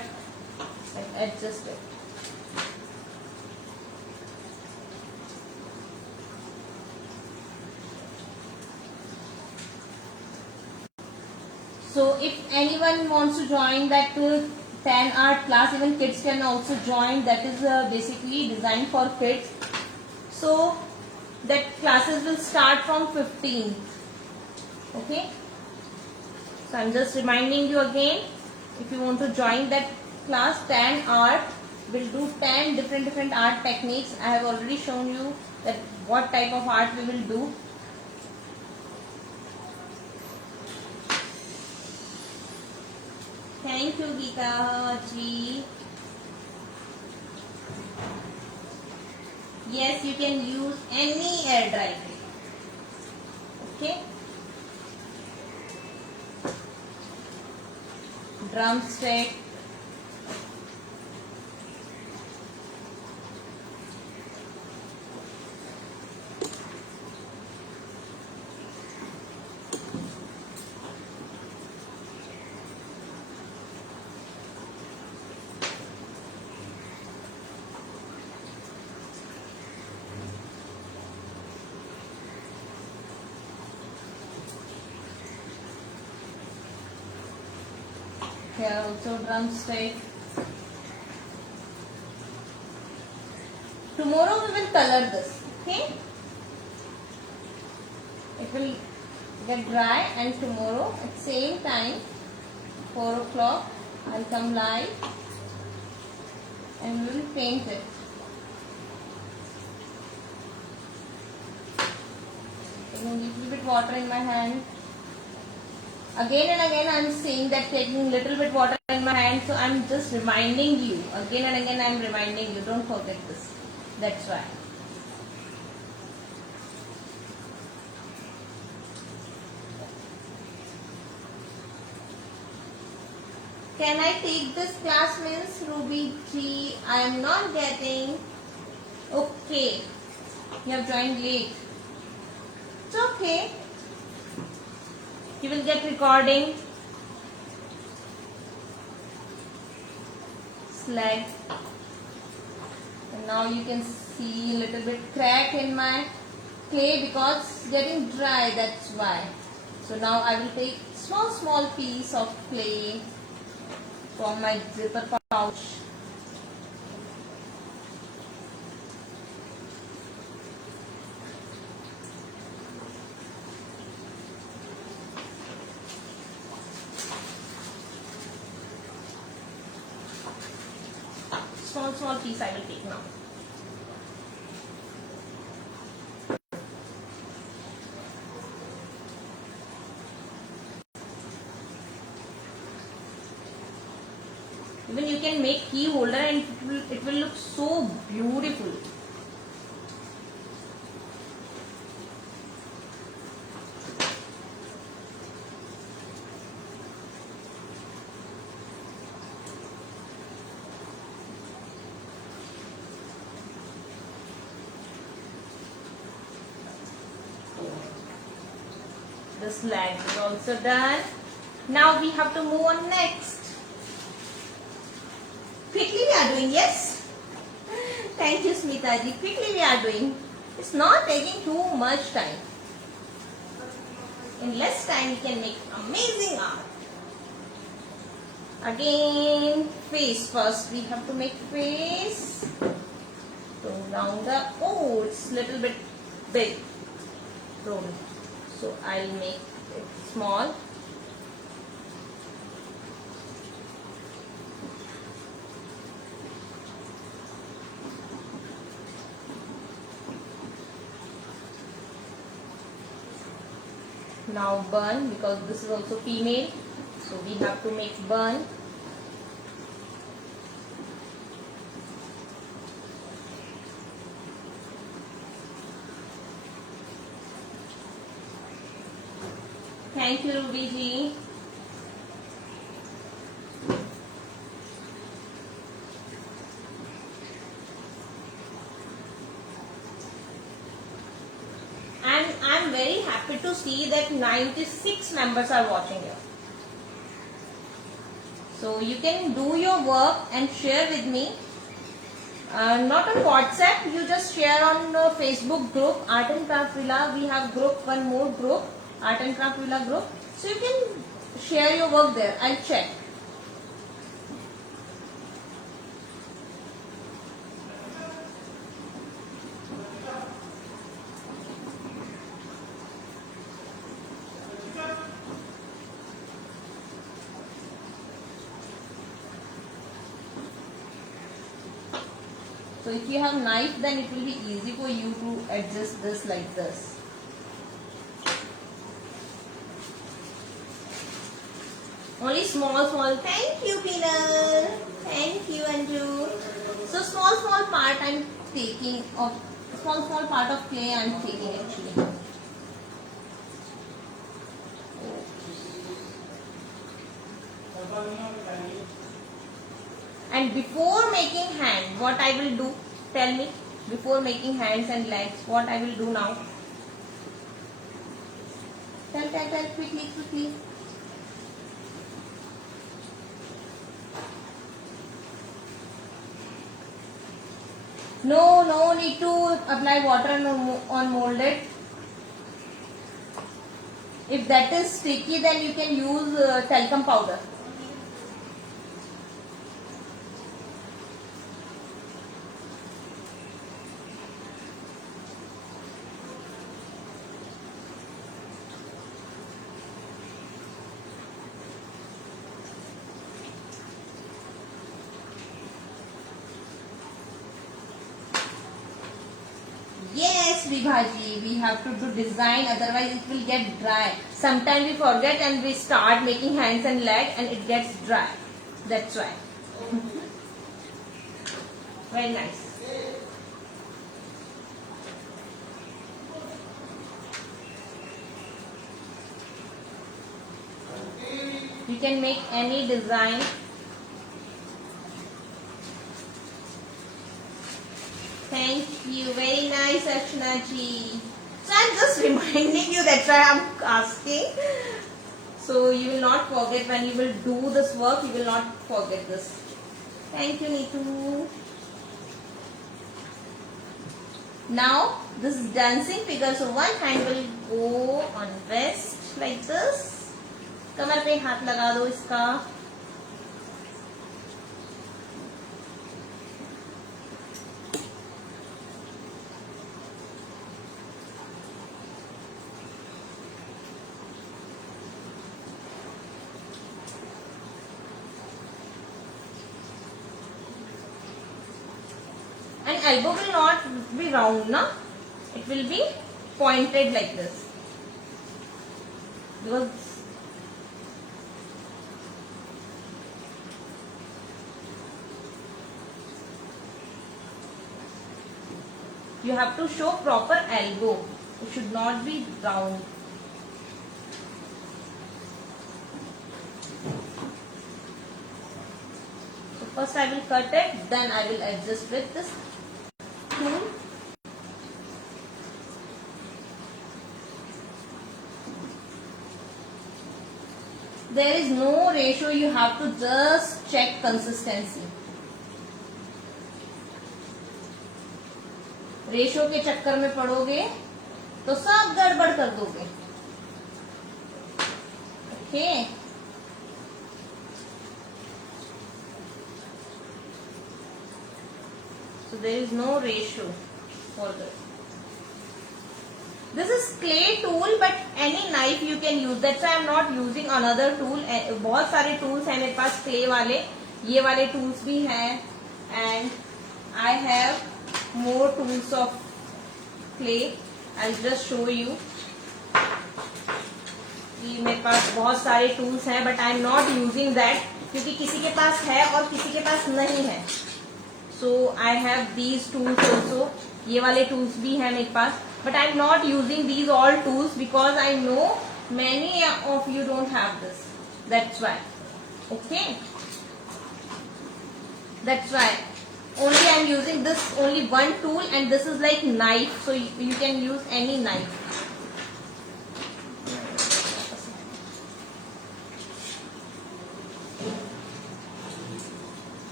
and adjust it. So if anyone wants to join that 10 art class, even kids can also join. That is basically designed for kids. So that classes will start from 15th. Okay. So I'm just reminding you again, if you want to join that class, 10 art, we'll do 10 different art techniques. I have already shown you that what type of art we will do. Thank you, Geeta ji. Yes, you can use any air dry tray. Okay. Drumstick. Here also drumstick. Tomorrow we will color this. Okay. It will get dry, and tomorrow at same time 4 o'clock I'll come live and we will paint it. Taking a little bit water in my hand. Again and again I am saying that taking little bit water in my hand, so I am just reminding you. Again and again I am reminding you, don't forget this. That's why. Can I take this class, Miss Ruby G? I am not getting. Okay. You have joined late. It's okay. You will get recording. Slag. And now you can see a little bit crack in my clay because it's getting dry, that's why. So now I will take small piece of clay from my zipper pouch. Small piece I will take now. Even you can make key holder and it will look so beautiful. This leg is also done. Now we have to move on next. Quickly we are doing, yes? Thank you, Smita ji. Quickly we are doing. It's not taking too much time. In less time we can make amazing art. Again, face first. We have to make face. So round up. Oh, it's little bit big. Round. So I'll make it small. Now bun, because this is also female, so we have to make bun. Thank you, Ruby ji. I'm very happy to see that 96 members are watching here. So you can do your work and share with me. Not on WhatsApp, you just share on Facebook group, Art and Craft Villa. We have group, one more group, Art and Craft Villa group. So you can share your work there. I'll check. So if you have knife, then it will be easy for you to adjust this like this. Only small. Thank you, Pinal. Thank you, Anju. So small part I'm taking of small part of clay I am taking actually. And before making hand, what I will do? Tell me. Before making hands and legs, what I will do now? Tell quickly. No need to apply water on molded. If that is sticky, then you can use talcum powder. Yes, Vibhaji, we have to do design, otherwise it will get dry. Sometimes we forget and we start making hands and leg and it gets dry. That's why. Very nice. You can make any design. Thank you. Very nice, Archana ji. So I'm just reminding you, that's why I'm asking. So you will not forget when you will do this work, you will not forget this. Thank you, Neetu. Now this is dancing figure. So one hand will go on wrist like this. कमर पे हाथ लगा दो इसका. And elbow will not be round, na? It will be pointed like this. Because you have to show proper elbow. It should not be round. So first I will cut it, then I will adjust with this tool. There is no ratio, you have to just check consistency. Ratio के चक्कर में पड़ोगे तो सब गड़बड़ कर दोगे. Okay. So there is no ratio for this. This is clay tool, but any knife you can use. That's why I'm not using another tool. बहुत सारे tools हैं मेरे पास clay वाले. ये वाले tools भी हैं. And I have more tools of clay. I'll just show you. ये मेरे पास बहुत सारे tools हैं, but I'm not using that क्योंकि किसी के पास है और किसी के पास नहीं है. So I have these tools also. ये वाले tools भी हैं मेरे पास, but I'm not using these all tools because I know many of you don't have this. That's why. Okay. That's why. Only I'm using this only one tool, and this is like knife, so you can use any knife.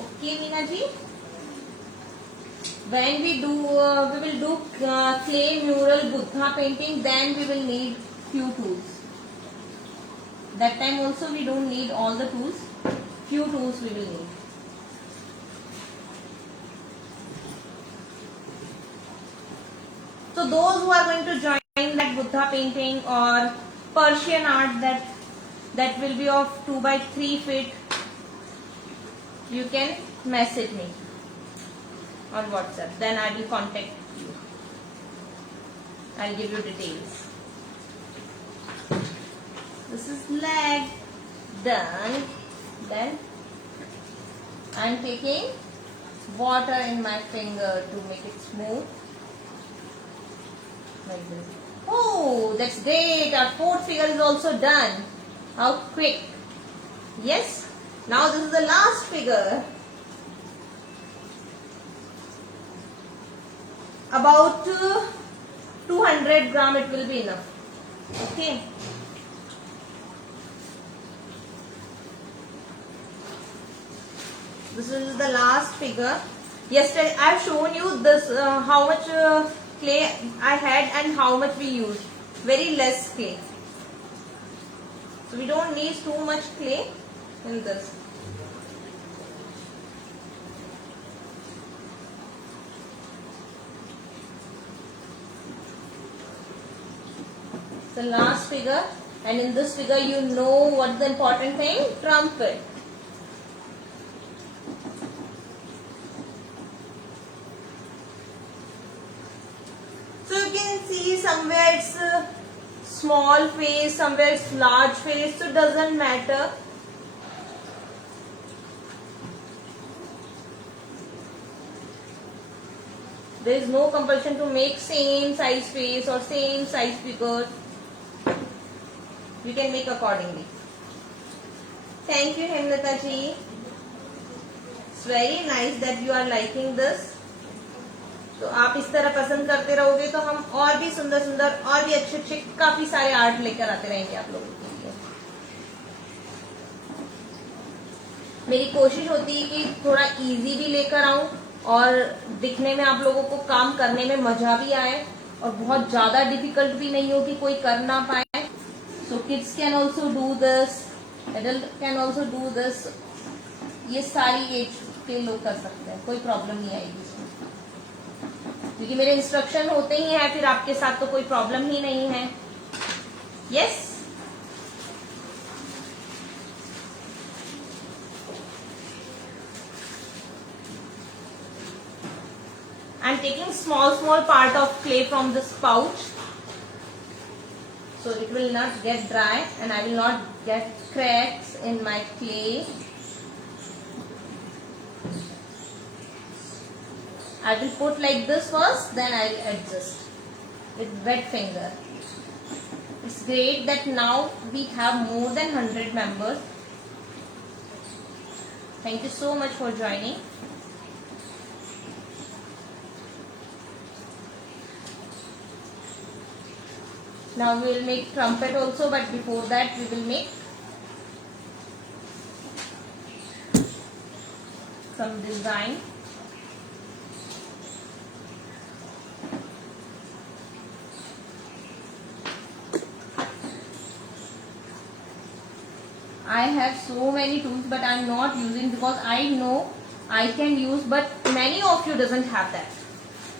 Okay, Meena ji. When we will do clay mural Buddha painting, then we will need few tools. That time also we don't need all the tools. Few tools we will need. So those who are going to join that Buddha painting or Persian art that will be of 2 by 3 feet, you can message me on WhatsApp. Then I will contact you. I'll give you details. This is leg done. Then I am taking water in my finger to make it smooth. Like this. Oh, that's great. Our fourth figure is also done. How quick. Yes. Now this is the last figure. About 200 gram it will be enough. Okay. This is the last figure. Yesterday I have shown you this how much clay I had and how much we used. Very less clay. So we don't need too much clay in this. The last figure, and in this figure you know what's the important thing? Trumpet. So you can see somewhere it's a small face, somewhere it's large face, so it doesn't matter. There is no compulsion to make same size face or same size figure. You can make accordingly. Thank you, Hemlata ji. It's very nice that you are liking this. तो आप इस तरह पसंद करते रहोगे तो हम और भी सुंदर सुंदर और भी अच्छे अच्छे काफी सारे आर्ट लेकर आते रहेंगे आप लोगों के लिए. मेरी कोशिश होती है कि थोड़ा इजी भी लेकर आऊं और दिखने में आप लोगों को काम करने में मजा भी आए और बहुत ज्यादा डिफिकल्ट भी नहीं हो कि कोई कर ना पाए. सो kids can also do this, adult can also do this. ये सारी एज के लोग कर सकते हैं, कोई प्रॉब्लम नहीं आएगी इसमें, क्योंकि मेरे इंस्ट्रक्शन होते ही हैं. फिर आपके साथ तो कोई प्रॉब्लम ही नहीं है. Yes. I'm taking small part of clay from this pouch, so it will not get dry and I will not get cracks in my clay. I will put like this first, then I will adjust with wet finger. It's great that now we have more than 100 members. Thank you so much for joining. Now we will make trumpet also, but before that we will make some design. I have so many tools, but I am not using because I know I can use, but many of you doesn't have that.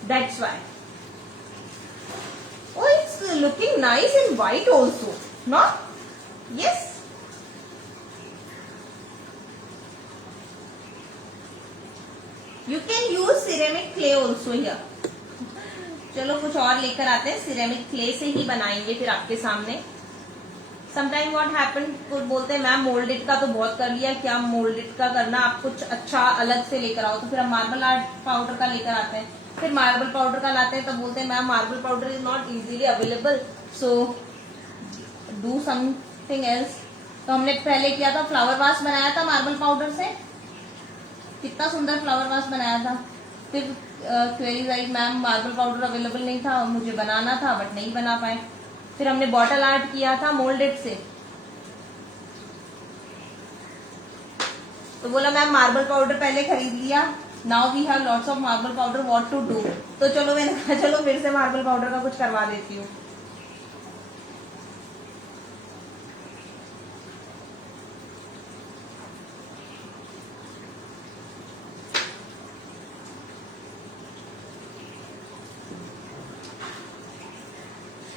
That's why. Oh, it's looking nice in white also, no? Yes. You can use ceramic clay also here. चलो कुछ और लेकर आते हैं. Ceramic clay से ही बनाएंगे फिर आपके सामने. समटाइम व्हाट हैपन, कुछ बोलते हैं मैम मोल्डेड का तो बहुत कर लिया, क्या मोल्डेड का करना, आप कुछ अच्छा अलग से लेकर आओ. तो फिर हम मार्बल आर्ट पाउडर का लेकर आते हैं. फिर मार्बल पाउडर का लाते हैं तो बोलते हैं ma'am marble powder is not easily available, so do something else. तो हमने पहले किया था, फ्लावर वास बनाया था मार्बल पाउडर से. कितना सुंदर फ्लावर वास बनाया था. फिर क्वेरीज आई मैम मार्बल पाउडर अवेलेबल नहीं था, मुझे बनाना था बट नहीं बना पाए. फिर हमने बॉटल आर्ट किया था मोल्डेड से, तो बोला मैम मार्बल पाउडर पहले खरीद लिया, now we have lots of marble powder, what to do. तो चलो मैंने कहा चलो फिर से मार्बल पाउडर का कुछ करवा देती हूँ.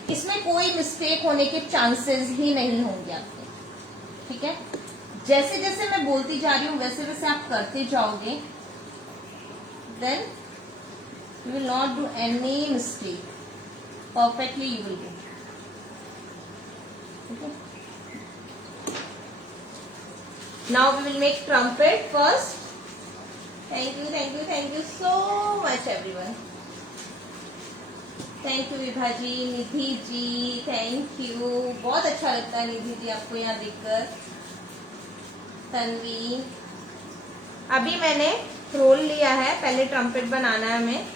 इसमें कोई मिस्टेक होने के चांसेस ही नहीं होंगे आपके. ठीक है, जैसे जैसे मैं बोलती जा रही हूँ वैसे वैसे आप करते जाओगे, then you will not do any mistake. Perfectly you will do. Now we will make trumpet first. Thank you so much everyone. Thank you Vibha ji, Nidhi ji, thank you. बहुत अच्छा लगता है निधि जी आपको यहाँ देखकर। तन्वी, अभी मैंने रोल लिया है, पहले ट्रम्पेट बनाना है हमें।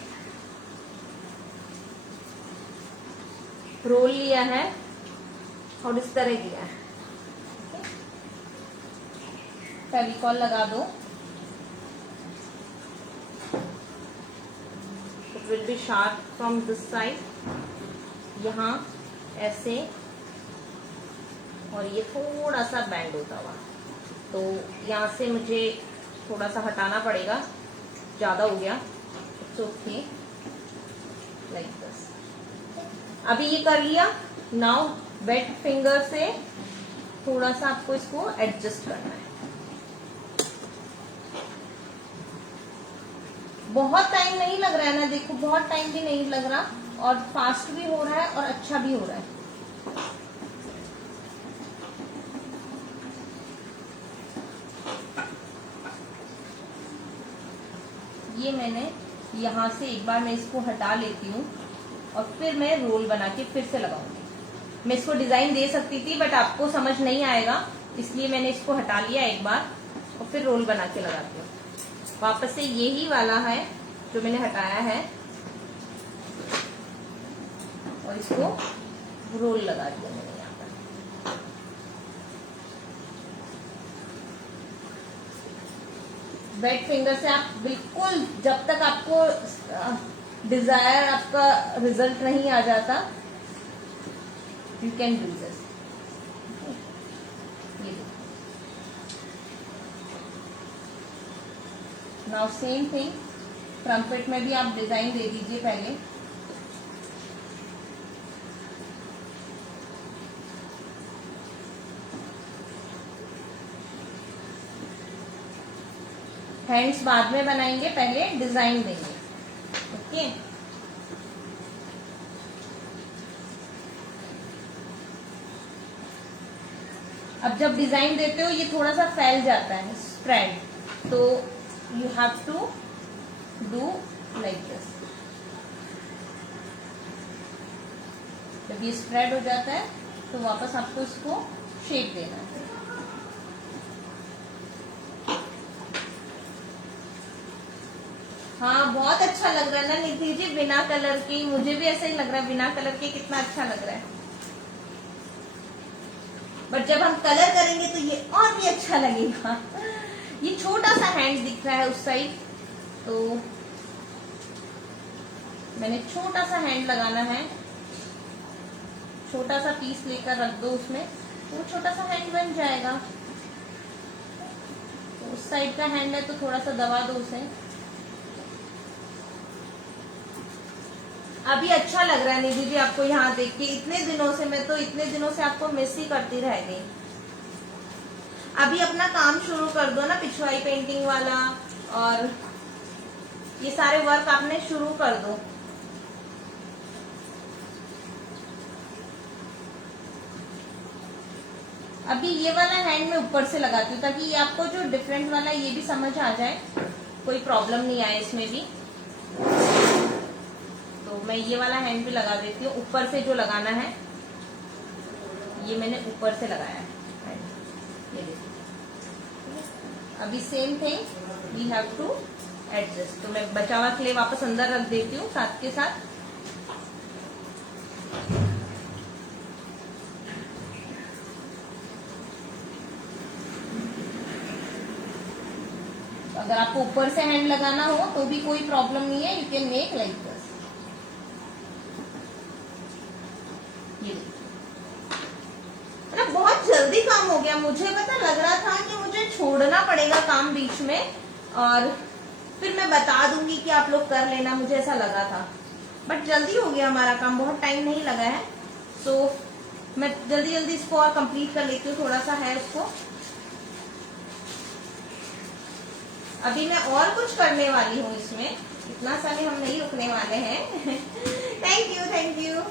रोल लिया है और इस तरह किया है। फेविकॉल लगा दो, it will B sharp from this side, यहाँ ऐसे, और ये थोड़ा सा बैंड होता हुआ, तो यहाँ से मुझे थोड़ा सा हटाना पड़ेगा, ज्यादा हो गया। It's okay, like this. अभी ये कर लिया। नाउ वेट फिंगर से थोड़ा सा आपको इसको एडजस्ट करना है। बहुत टाइम नहीं लग रहा है ना, देखो बहुत टाइम भी नहीं लग रहा, और फास्ट भी हो रहा है और अच्छा भी हो रहा है। ये मैंने यहाँ से एक बार मैं इसको हटा लेती हूँ और फिर मैं रोल बना के फिर से लगाऊंगी। मैं इसको डिजाइन दे सकती थी बट आपको समझ नहीं आएगा, इसलिए मैंने इसको हटा लिया एक बार और फिर रोल बना के लगाती हूँ। वापस से यही वाला है जो मैंने हटाया है और इसको रोल लगा दिया मैंने यहाँ पर। वेट फिंगर से आप बिल्कुल, जब तक आपको डिजायर आपका रिजल्ट नहीं आ जाता, you can do this. Now same thing, trumpet में भी आप डिजाइन दे दीजिए पहले। हैंड्स बाद में बनाएंगे, पहले डिजाइन देंगे। ओके, अब जब डिजाइन देते हो ये थोड़ा सा फैल जाता है स्प्रेड, तो you have to do like this. जब ये स्प्रेड हो जाता है तो वापस आपको इसको शेप देना है। हाँ, बहुत अच्छा लग रहा है ना निधि जी, बिना कलर की। मुझे भी ऐसा ही लग रहा है, बिना कलर के कितना अच्छा लग रहा है। बट जब हम कलर करेंगे तो ये और भी अच्छा लगेगा। ये छोटा सा हैंड दिख रहा है उस साइड, तो मैंने छोटा सा हैंड लगाना है। छोटा सा पीस लेकर रख दो उसमें, तो छोटा सा हैंड बन जाएगा। तो उस साइड का हैंड है तो थोड़ा सा दबा दो उसे। अभी अच्छा लग रहा है निधि जी आपको यहाँ देख के। इतने दिनों से, मैं तो इतने दिनों से आपको मिस ही करती रह गई। अभी अपना काम शुरू कर दो ना, पिछवाई पेंटिंग वाला और ये सारे वर्क आपने शुरू कर दो। अभी ये वाला हैंड में ऊपर से लगाती हूँ ताकि ये आपको जो डिफरेंट वाला ये भी समझ आ जाए, कोई प्रॉब्लम नहीं आए इसमें भी। तो मैं ये वाला हैंड भी लगा देती हूँ। ऊपर से जो लगाना है ये मैंने ऊपर से लगाया है, ये देखिए। अभी same thing we have to adjust. तो मैं बचा हुआ क्ले वापस अंदर रख देती हूँ साथ के साथ। अगर आपको ऊपर से हैंड लगाना हो तो भी कोई प्रॉब्लम नहीं है, you can make like this. ये मतलब बहुत जल्दी काम हो गया। मुझे पता लग रहा था कि मुझे छोड़ना पड़ेगा काम बीच में और फिर मैं बता दूंगी कि आप लोग कर लेना, मुझे ऐसा लगा था। बट जल्दी हो गया हमारा काम, बहुत टाइम नहीं लगा है। सो मैं जल्दी जल्दी इसको और कंप्लीट कर लेती हूँ। थोड़ा सा है उसको, अभी मैं और कुछ करने वाली हूँ इसमें। इतना सारे हम नहीं रुकने वाले हैं। Thank you, thank you.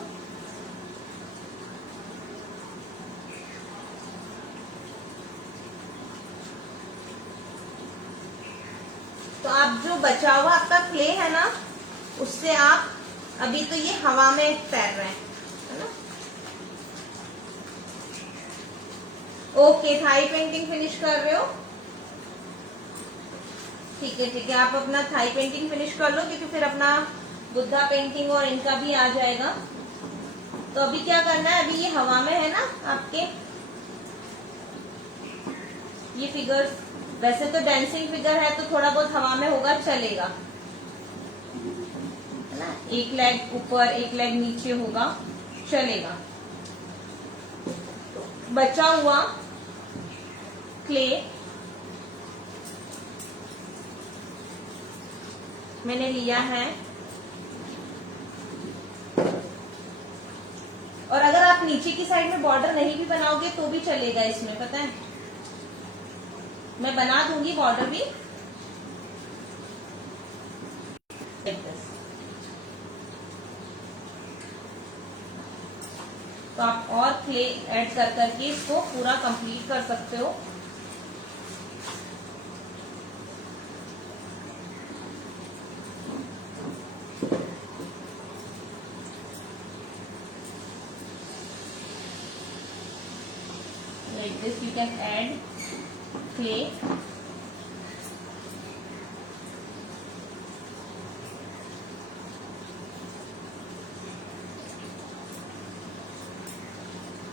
तो आप जो बचा हुआ आपका क्ले है ना, उससे आप अभी तो ये हवा में तैर रहे हैं, है ना। ओके, थाई पेंटिंग फिनिश कर रहे हो, ठीक है ठीक है। आप अपना थाई पेंटिंग फिनिश कर लो, क्योंकि फिर अपना बुद्धा पेंटिंग और इनका भी आ जाएगा। तो अभी क्या करना है, अभी ये हवा में है ना आपके ये फिगर्स। वैसे तो डांसिंग फिगर है तो थोड़ा बहुत हवा में होगा, चलेगा, है ना। एक लेग ऊपर एक लेग नीचे होगा, चलेगा। बचा हुआ क्ले मैंने लिया है, और अगर आप नीचे की साइड में बॉर्डर नहीं भी बनाओगे तो भी चलेगा इसमें, पता है मैं बना दूंगी बॉर्डर भी। तो आप और क्ले ऐड कर करके इसको पूरा कंप्लीट कर सकते हो। Like this you can add clay.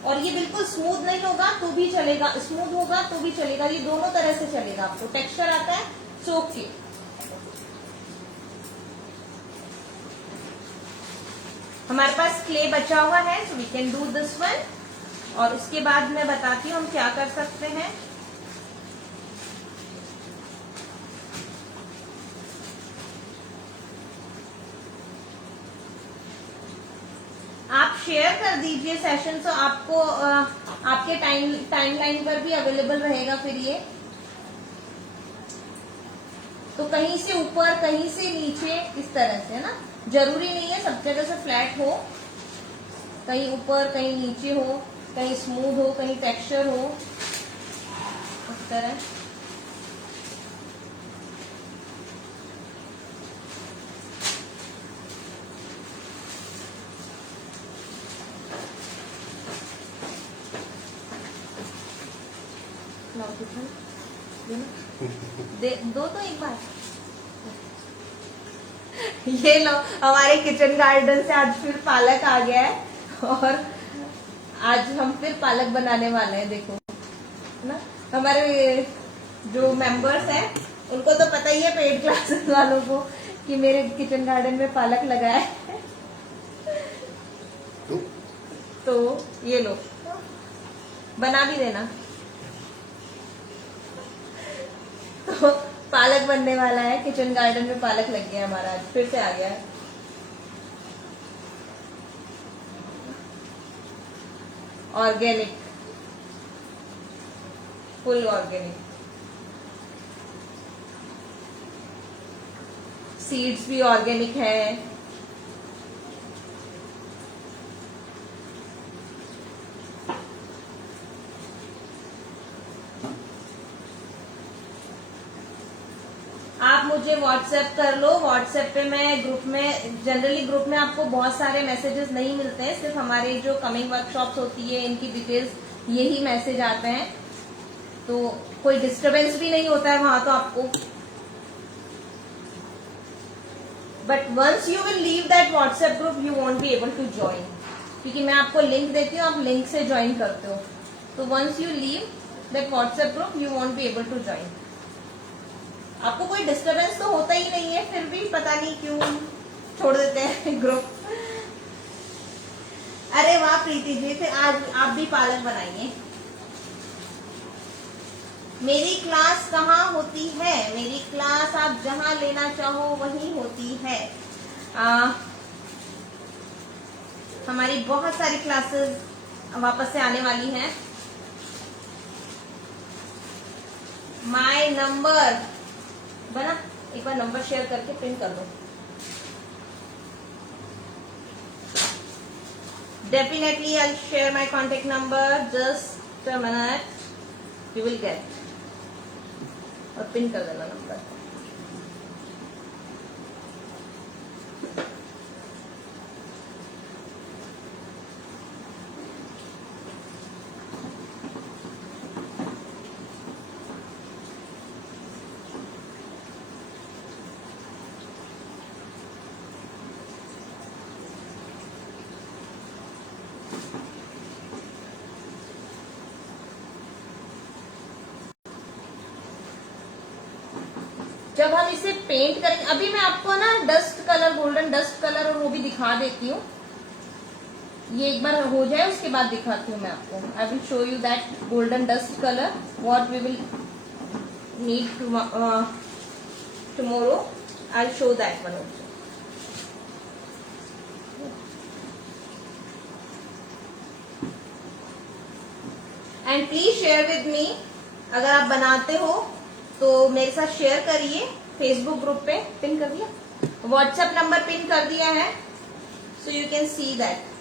और ये बिल्कुल स्मूथ नहीं होगा तो भी चलेगा, स्मूथ होगा तो भी चलेगा, ये दोनों तरह से चलेगा। आपको टेक्सचर आता है सो ओके। हमारे पास क्ले बचा हुआ है, so we can do this one. और उसके बाद मैं बताती हूँ हम क्या कर सकते हैं। आप शेयर कर दीजिए सेशन, तो आपको आपके टाइमलाइन पर भी अवेलेबल रहेगा फिर ये। तो कहीं से ऊपर कहीं से नीचे इस तरह से, है ना। जरूरी नहीं है सब जगह से फ्लैट हो, कहीं ऊपर कहीं नीचे हो, कहीं स्मूथ हो कहीं टेक्सचर हो, इस तरह। दो तो एक बार ये लो, हमारे किचन गार्डन से आज फिर पालक आ गया है, और आज हम फिर पालक बनाने वाले हैं। देखो ना, हमारे जो मेंबर्स हैं उनको तो पता ही है, पेड क्लासेस वालों को, कि मेरे किचन गार्डन में पालक लगा है। तो ये लो, बना भी देना। तो पालक बनने वाला है, किचन गार्डन में पालक लग गया हमारा, आज फिर से आ गया है। ऑर्गेनिक, फुल ऑर्गेनिक, सीड्स भी ऑर्गेनिक है। आप मुझे व्हाट्सएप कर लो, व्हाट्सएप पे मैं ग्रुप में, जनरली ग्रुप में आपको बहुत सारे मैसेजेस नहीं मिलते हैं, सिर्फ हमारे जो कमिंग वर्कशॉप्स होती है इनकी डिटेल्स यही मैसेज आते हैं, तो कोई डिस्टरबेंस भी नहीं होता है वहां तो आपको। But once you will leave that WhatsApp group you won't be able to join, क्योंकि मैं आपको लिंक देती हूँ, आप लिंक से ज्वाइन करते हो। तो once you leave that WhatsApp group you won't be able to join. आपको कोई डिस्टरबेंस तो होता ही नहीं है, फिर भी पता नहीं क्यों छोड़ देते हैं ग्रुप। अरे वाह प्रीति जी, फिर आज आप भी पालक बनाइए। मेरी क्लास कहाँ होती है? मेरी क्लास आप जहां लेना चाहो वहीं होती है। हमारी बहुत सारी क्लासेस वापस से आने वाली हैं। माय नंबर बना, एक बार नंबर शेयर करके प्रिंट कर दो। Definitely I share my contact number, just a minute, you will get, और पिन कर देना नंबर। जब हम इसे पेंट करेंगे, अभी मैं आपको ना dust colour, golden dust colour और वो भी दिखा देती हूँ। ये एक बार हो जाए उसके बाद दिखाती हूँ मैं आपको। I will show you that golden dust colour what we will need tomorrow. I show that one also. And please share with me, अगर आप बनाते हो तो मेरे साथ शेयर करिए। फेसबुक ग्रुप पे पिन कर दिया, व्हाट्सएप नंबर पिन कर दिया है, so you can see that.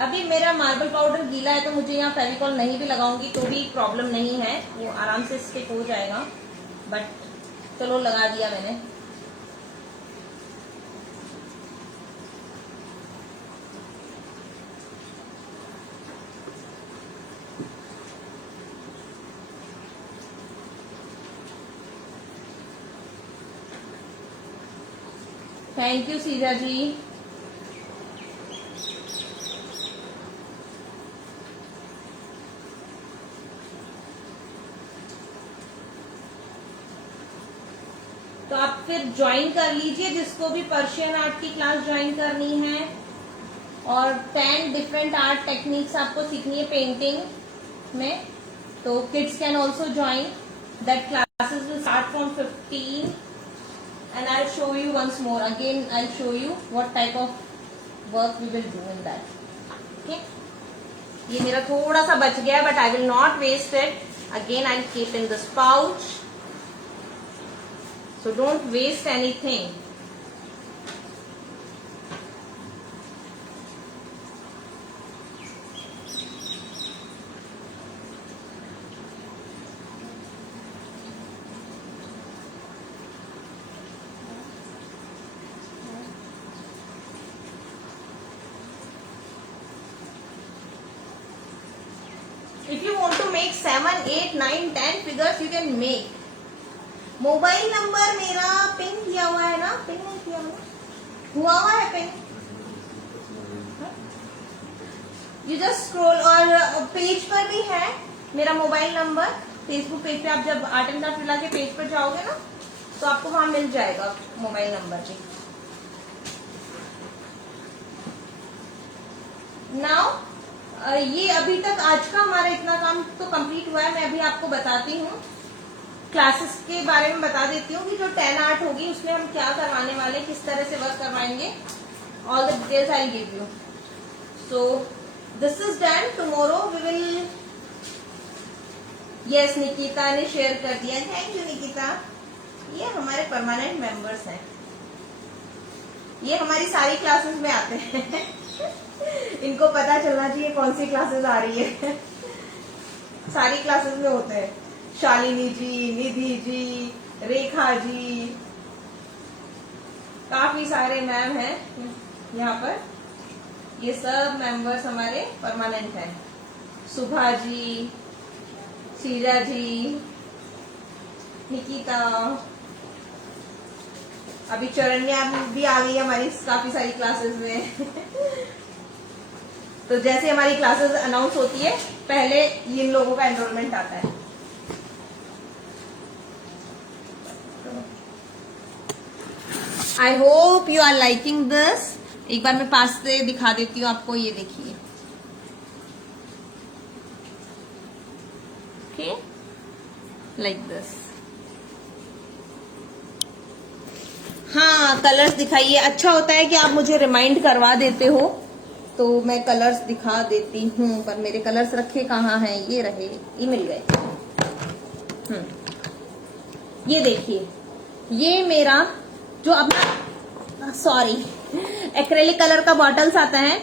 अभी मेरा मार्बल पाउडर गीला है तो मुझे यहाँ फेविकॉल नहीं भी लगाऊंगी तो भी प्रॉब्लम नहीं है, वो आराम से स्टिक हो जाएगा। बट चलो लगा दिया मैंने। थैंक यू सीजा जी। तो आप फिर ज्वाइन कर लीजिए, जिसको भी पर्शियन आर्ट की क्लास ज्वाइन करनी है। और 10 डिफरेंट आर्ट टेक्निक्स आपको सीखनी है पेंटिंग में, तो kids can also join that. Classes will start from 15 and I'll show you once more. Again, I'll show you what type of work we will do in that. Okay? ये मेरा थोड़ा सा बच गया, but I will not waste it. Again, I'll keep in this pouch. So don't waste anything. If you want to make 7, 8, 9, 10 figures, you can make. Mobile number मेरा pin किया हुआ है ना? पिन नहीं किया हुआ है पिन। यू जस्ट स्क्रॉल, और पेज पर भी है मेरा मोबाइल नंबर। फेसबुक पेज पे आप जब आर्ट एंड क्राफ्ट विला के पेज पर जाओगे ना तो आपको वहां मिल जाएगा मोबाइल नंबर भी। नाउ ये अभी तक आज का हमारा इतना काम तो कंप्लीट हुआ है। मैं अभी आपको बताती हूँ, क्लासेस के बारे में बता देती हूँ कि जो 10 आर्ट होगी उसमें हम क्या करवाने वाले, किस तरह से वर्क करवाएंगे। All the details I give you. So this is done. Tomorrow we will. Yes, Nikita ने शेयर कर दिया, थैंक यू निकिता। ये हमारे परमानेंट मेंबर्स हैं, ये हमारी सारी क्लासेस में आते हैं। इनको पता चलना चाहिए कौन सी क्लासेस आ रही है। सारी क्लासेस में होते हैं। शालिनी जी, निधि जी, रेखा जी, काफी सारे मैम हैं यहाँ पर। ये सब मेंबर्स हमारे परमानेंट हैं। सुभा जी, शीजा जी, निकिता, अभी चरण्या भी आ गई हमारी काफी सारी क्लासेस में। तो जैसे हमारी क्लासेस अनाउंस होती है पहले इन लोगों का एनरोलमेंट आता है। I hope you are liking this. एक बार मैं पास से दिखा देती हूँ आपको, ये देखिए। Okay, like this. हाँ, कलर्स दिखाइए। अच्छा होता है कि आप मुझे रिमाइंड करवा देते हो तो मैं कलर्स दिखा देती हूँ, पर मेरे कलर्स रखे कहाँ हैं? ये रहे, ये मिल गए। ये देखिए, ये मेरा जो अपना एक्रेलिक कलर का बॉटल्स आता है,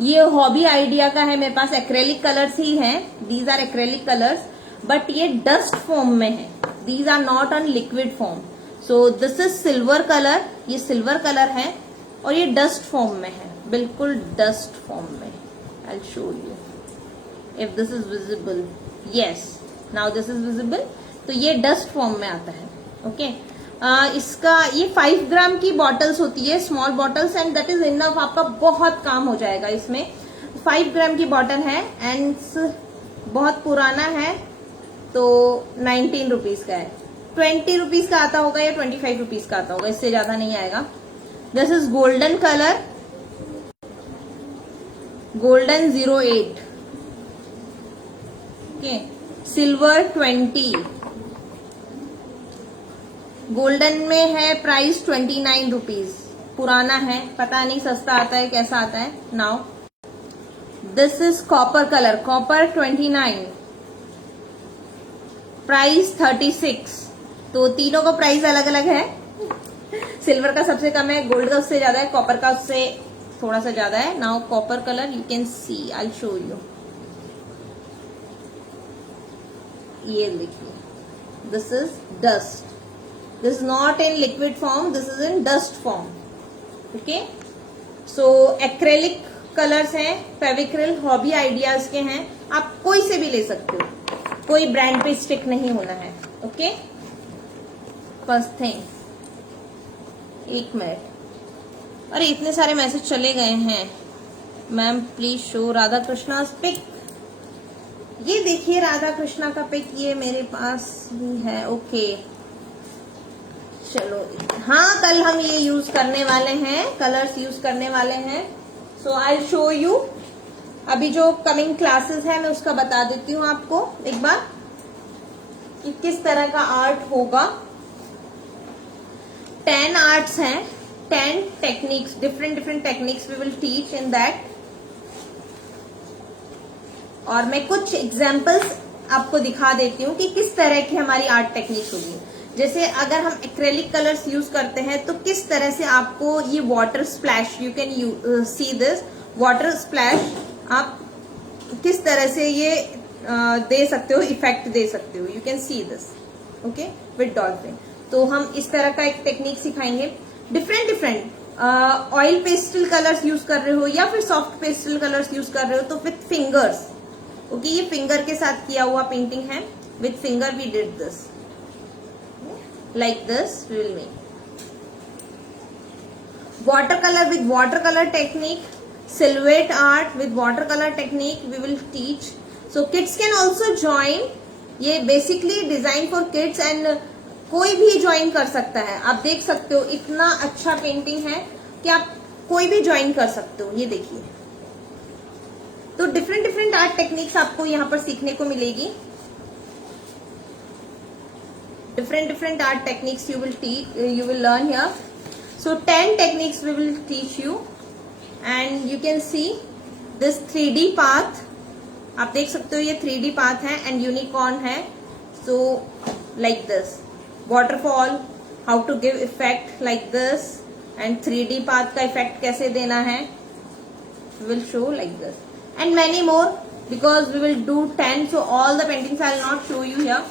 ये हॉबी आइडिया का है। मेरे पास एक्रेलिक कलर्स ही हैं। These are acrylic colours, but ये डस्ट फॉर्म में है। These are not on liquid form. So this is silver colour, ये सिल्वर कलर है और ये डस्ट फॉर्म में है, बिल्कुल डस्ट फॉर्म में। आई will show you if this is visible. Yes, now this is visible. तो ये डस्ट फॉर्म में आता है। ओके इसका ये 5 ग्राम की बॉटल्स होती है, small bottles, and that is enough, आपका बहुत काम हो जाएगा इसमें। 5 ग्राम की बॉटल है एंड बहुत पुराना है, तो 19 रुपीज का है। 20 रुपीज का आता होगा या 25 रुपीज का आता होगा, इससे ज्यादा नहीं आएगा। This is golden colour, golden 08, okay, silver 20, golden में है प्राइस 29 रुपीज, पुराना है, पता नहीं सस्ता आता है कैसा आता है। Now this is copper colour, copper 29, price 36। तो तीनों का प्राइस अलग अलग है। सिल्वर का सबसे कम है, गोल्ड का उससे ज्यादा है, कॉपर का उससे थोड़ा सा ज्यादा है। Now copper colour you can C, I show you, ये देखिए, this is dust, this is not in liquid form, this is in dust form, okay. So acrylic colours हैं, फेविक्रिल हॉबी आइडियाज के हैं, आप कोई से भी ले सकते हो, कोई ब्रांड पे स्टिक नहीं होना है, ओके। फर्स्ट थिंग, एक मिनट, अरे इतने सारे मैसेज चले गए हैं। Ma'am please show Radha Krishna pic, ये देखिए राधा कृष्णा का पिक, ये मेरे पास भी है, ओके। चलो, हाँ कल हम ये यूज करने वाले हैं, कलर्स यूज करने वाले हैं, सो आई शो यू। अभी जो कमिंग क्लासेस है मैं उसका बता देती हूँ आपको एक बार कि किस तरह का आर्ट होगा। 10 आर्ट्स हैं, 10 techniques, different techniques we will teach in that. और मैं कुछ एग्जाम्पल्स आपको दिखा देती हूँ कि किस तरह की हमारी आर्ट टेक्निक्स होगी। जैसे अगर हम एक्रेलिक कलर्स यूज करते हैं तो किस तरह से आपको ये water splash, you can see this water splash, आप किस तरह से ये दे सकते हो, इफेक्ट दे सकते हो, you can see this, okay, with dolphin. तो हम इस तरह का एक टेक्निक सिखाएंगे। Different oil pastel colours use कर रहे हो या फिर सॉफ्ट पेस्टल कलर्स यूज कर रहे हो तो विथ फिंगर्स, ओके, ये फिंगर के साथ किया हुआ पेंटिंग है, with finger we did this, like this we will make. Water colour with water colour technique, silhouette art with water colour technique we will teach. So kids can also join, ये basically design for kids and कोई भी join कर सकता है। आप देख सकते हो इतना अच्छा पेंटिंग है कि आप कोई भी ज्वाइन कर सकते हो, ये देखिए। तो डिफरेंट आर्ट टेक्निक्स आपको यहाँ पर सीखने को मिलेगी। Different art techniques you will learn here. So 10 techniques we will teach you, and you can see this 3D path. आप देख सकते हो ये 3D path है and unicorn है. So like this, waterfall, how to give effect like this, and 3D path का effect कैसे देना है, we will show like this, and many more, because we will do 10, so all the paintings I will not show you here.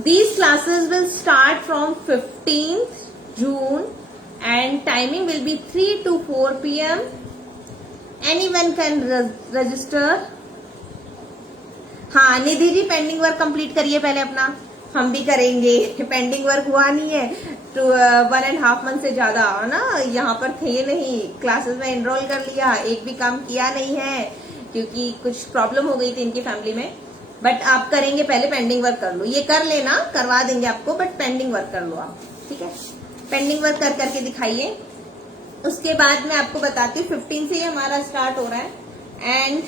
These classes will start from 15th June and timing will be 3 to 4 p.m. Anyone can register. हाँ Nidhi ji, pending work complete करिए पहले अपना, हम भी करेंगे। Pending work हुआ नहीं है तो 1.5 मंथ से ज्यादा ना यहाँ पर थे नहीं, क्लासेस में एनरोल कर लिया, एक भी काम किया नहीं है क्योंकि कुछ प्रॉब्लम हो गई थी इनकी फैमिली में। बट आप करेंगे, पहले पेंडिंग वर्क कर लो, ये कर लेना, करवा देंगे आपको, बट पेंडिंग वर्क कर लो आप, ठीक है। पेंडिंग वर्क कर करके दिखाइए, उसके बाद मैं आपको बताती हूँ 15 से हमारा स्टार्ट हो रहा है। एंड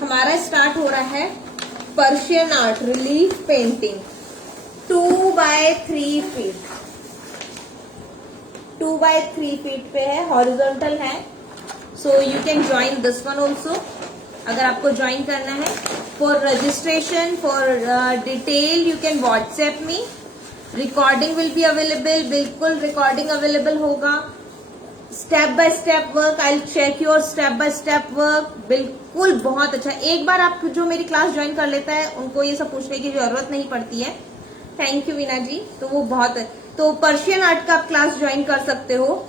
हमारा स्टार्ट हो रहा है Persian art relief painting 2 by 3 feet, 2 by 3 feet पे है, हॉरिजॉन्टल है। So you can join this one also अगर आपको ज्वाइन करना है। For registration, for detail you can WhatsApp me, recording will be available, बिल्कुल रिकॉर्डिंग अवेलेबल होगा। Step by step work, I will check your step by step work, बिल्कुल बहुत अच्छा। एक बार आप जो मेरी क्लास ज्वाइन कर लेता है उनको ये सब पूछने की जरूरत नहीं पड़ती है। थैंक यू वीना जी, तो वो बहुत है। तो पर्शियन आर्ट का आप क्लास ज्वाइन कर सकते हो।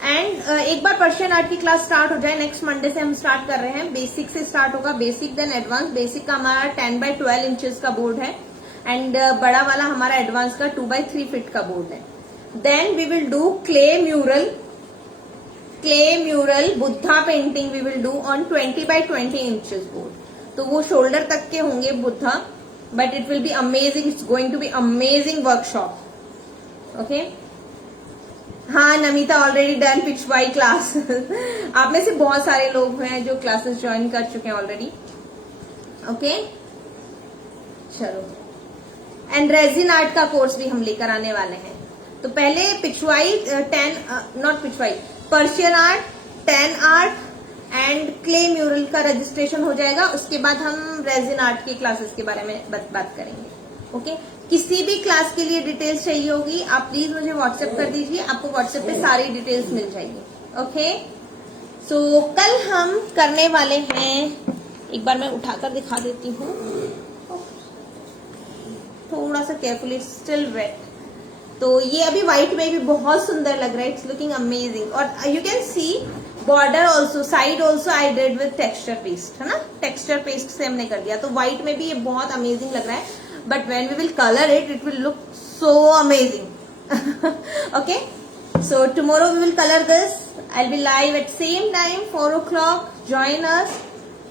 एंड एक बार पर्शियन आर्ट की क्लास स्टार्ट हो जाए, नेक्स्ट मंडे से हम स्टार्ट कर रहे हैं, बेसिक से स्टार्ट होगा, बेसिक देन एडवांस। बेसिक का हमारा 10 by 12 इंचेस का बोर्ड है एंड बड़ा वाला हमारा एडवांस का 2x3 फीट का बोर्ड है. Then we will do clay mural Buddha painting we will do on 20x20 inches board. तो वो शोल्डर तक के होंगे Buddha, but it will be amazing. It's going to be amazing workshop. Okay. हाँ Namita already done Pichwai class. आप में से बहुत सारे लोग हैं जो क्लासेस ज्वाइन कर चुके हैं ऑलरेडी. ओके चलो. एंड रेजिन आर्ट का कोर्स भी हम लेकर आने वाले हैं. तो पहले Pichwai 10 not Pichwai Persian art, 10 art and clay mural का रजिस्ट्रेशन हो जाएगा. उसके बाद हम रेजिन आर्ट की क्लासेस के बारे में बात करेंगे. ओके. किसी भी क्लास के लिए डिटेल्स चाहिए होगी आप प्लीज मुझे व्हाट्सएप कर दीजिए. आपको व्हाट्सएप पे सारी डिटेल्स मिल जाएगी. ओके. सो कल हम करने वाले हैं, एक बार मैं उठाकर दिखा देती हूँ थोड़ा सा केयरफुली, स्टिल वेट. तो ये अभी व्हाइट में भी बहुत सुंदर लग रहा है. It's looking amazing. और you can see border also, side also I did with texture paste, है ना. टेक्सचर पेस्ट से हमने कर दिया. तो व्हाइट में भी ये बहुत अमेजिंग लग रहा है. But when we will color it, it will look so amazing. Okay. So tomorrow we will color this. I'll be live at same time 4 o'clock. Join us.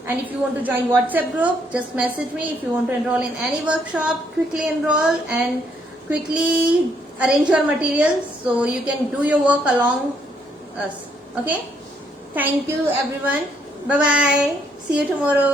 And if you want to join WhatsApp group, just message me. If you want to enroll in any workshop, quickly enroll and quickly arrange your materials so you can do your work along us. Okay. Thank you everyone. Bye bye. See you tomorrow.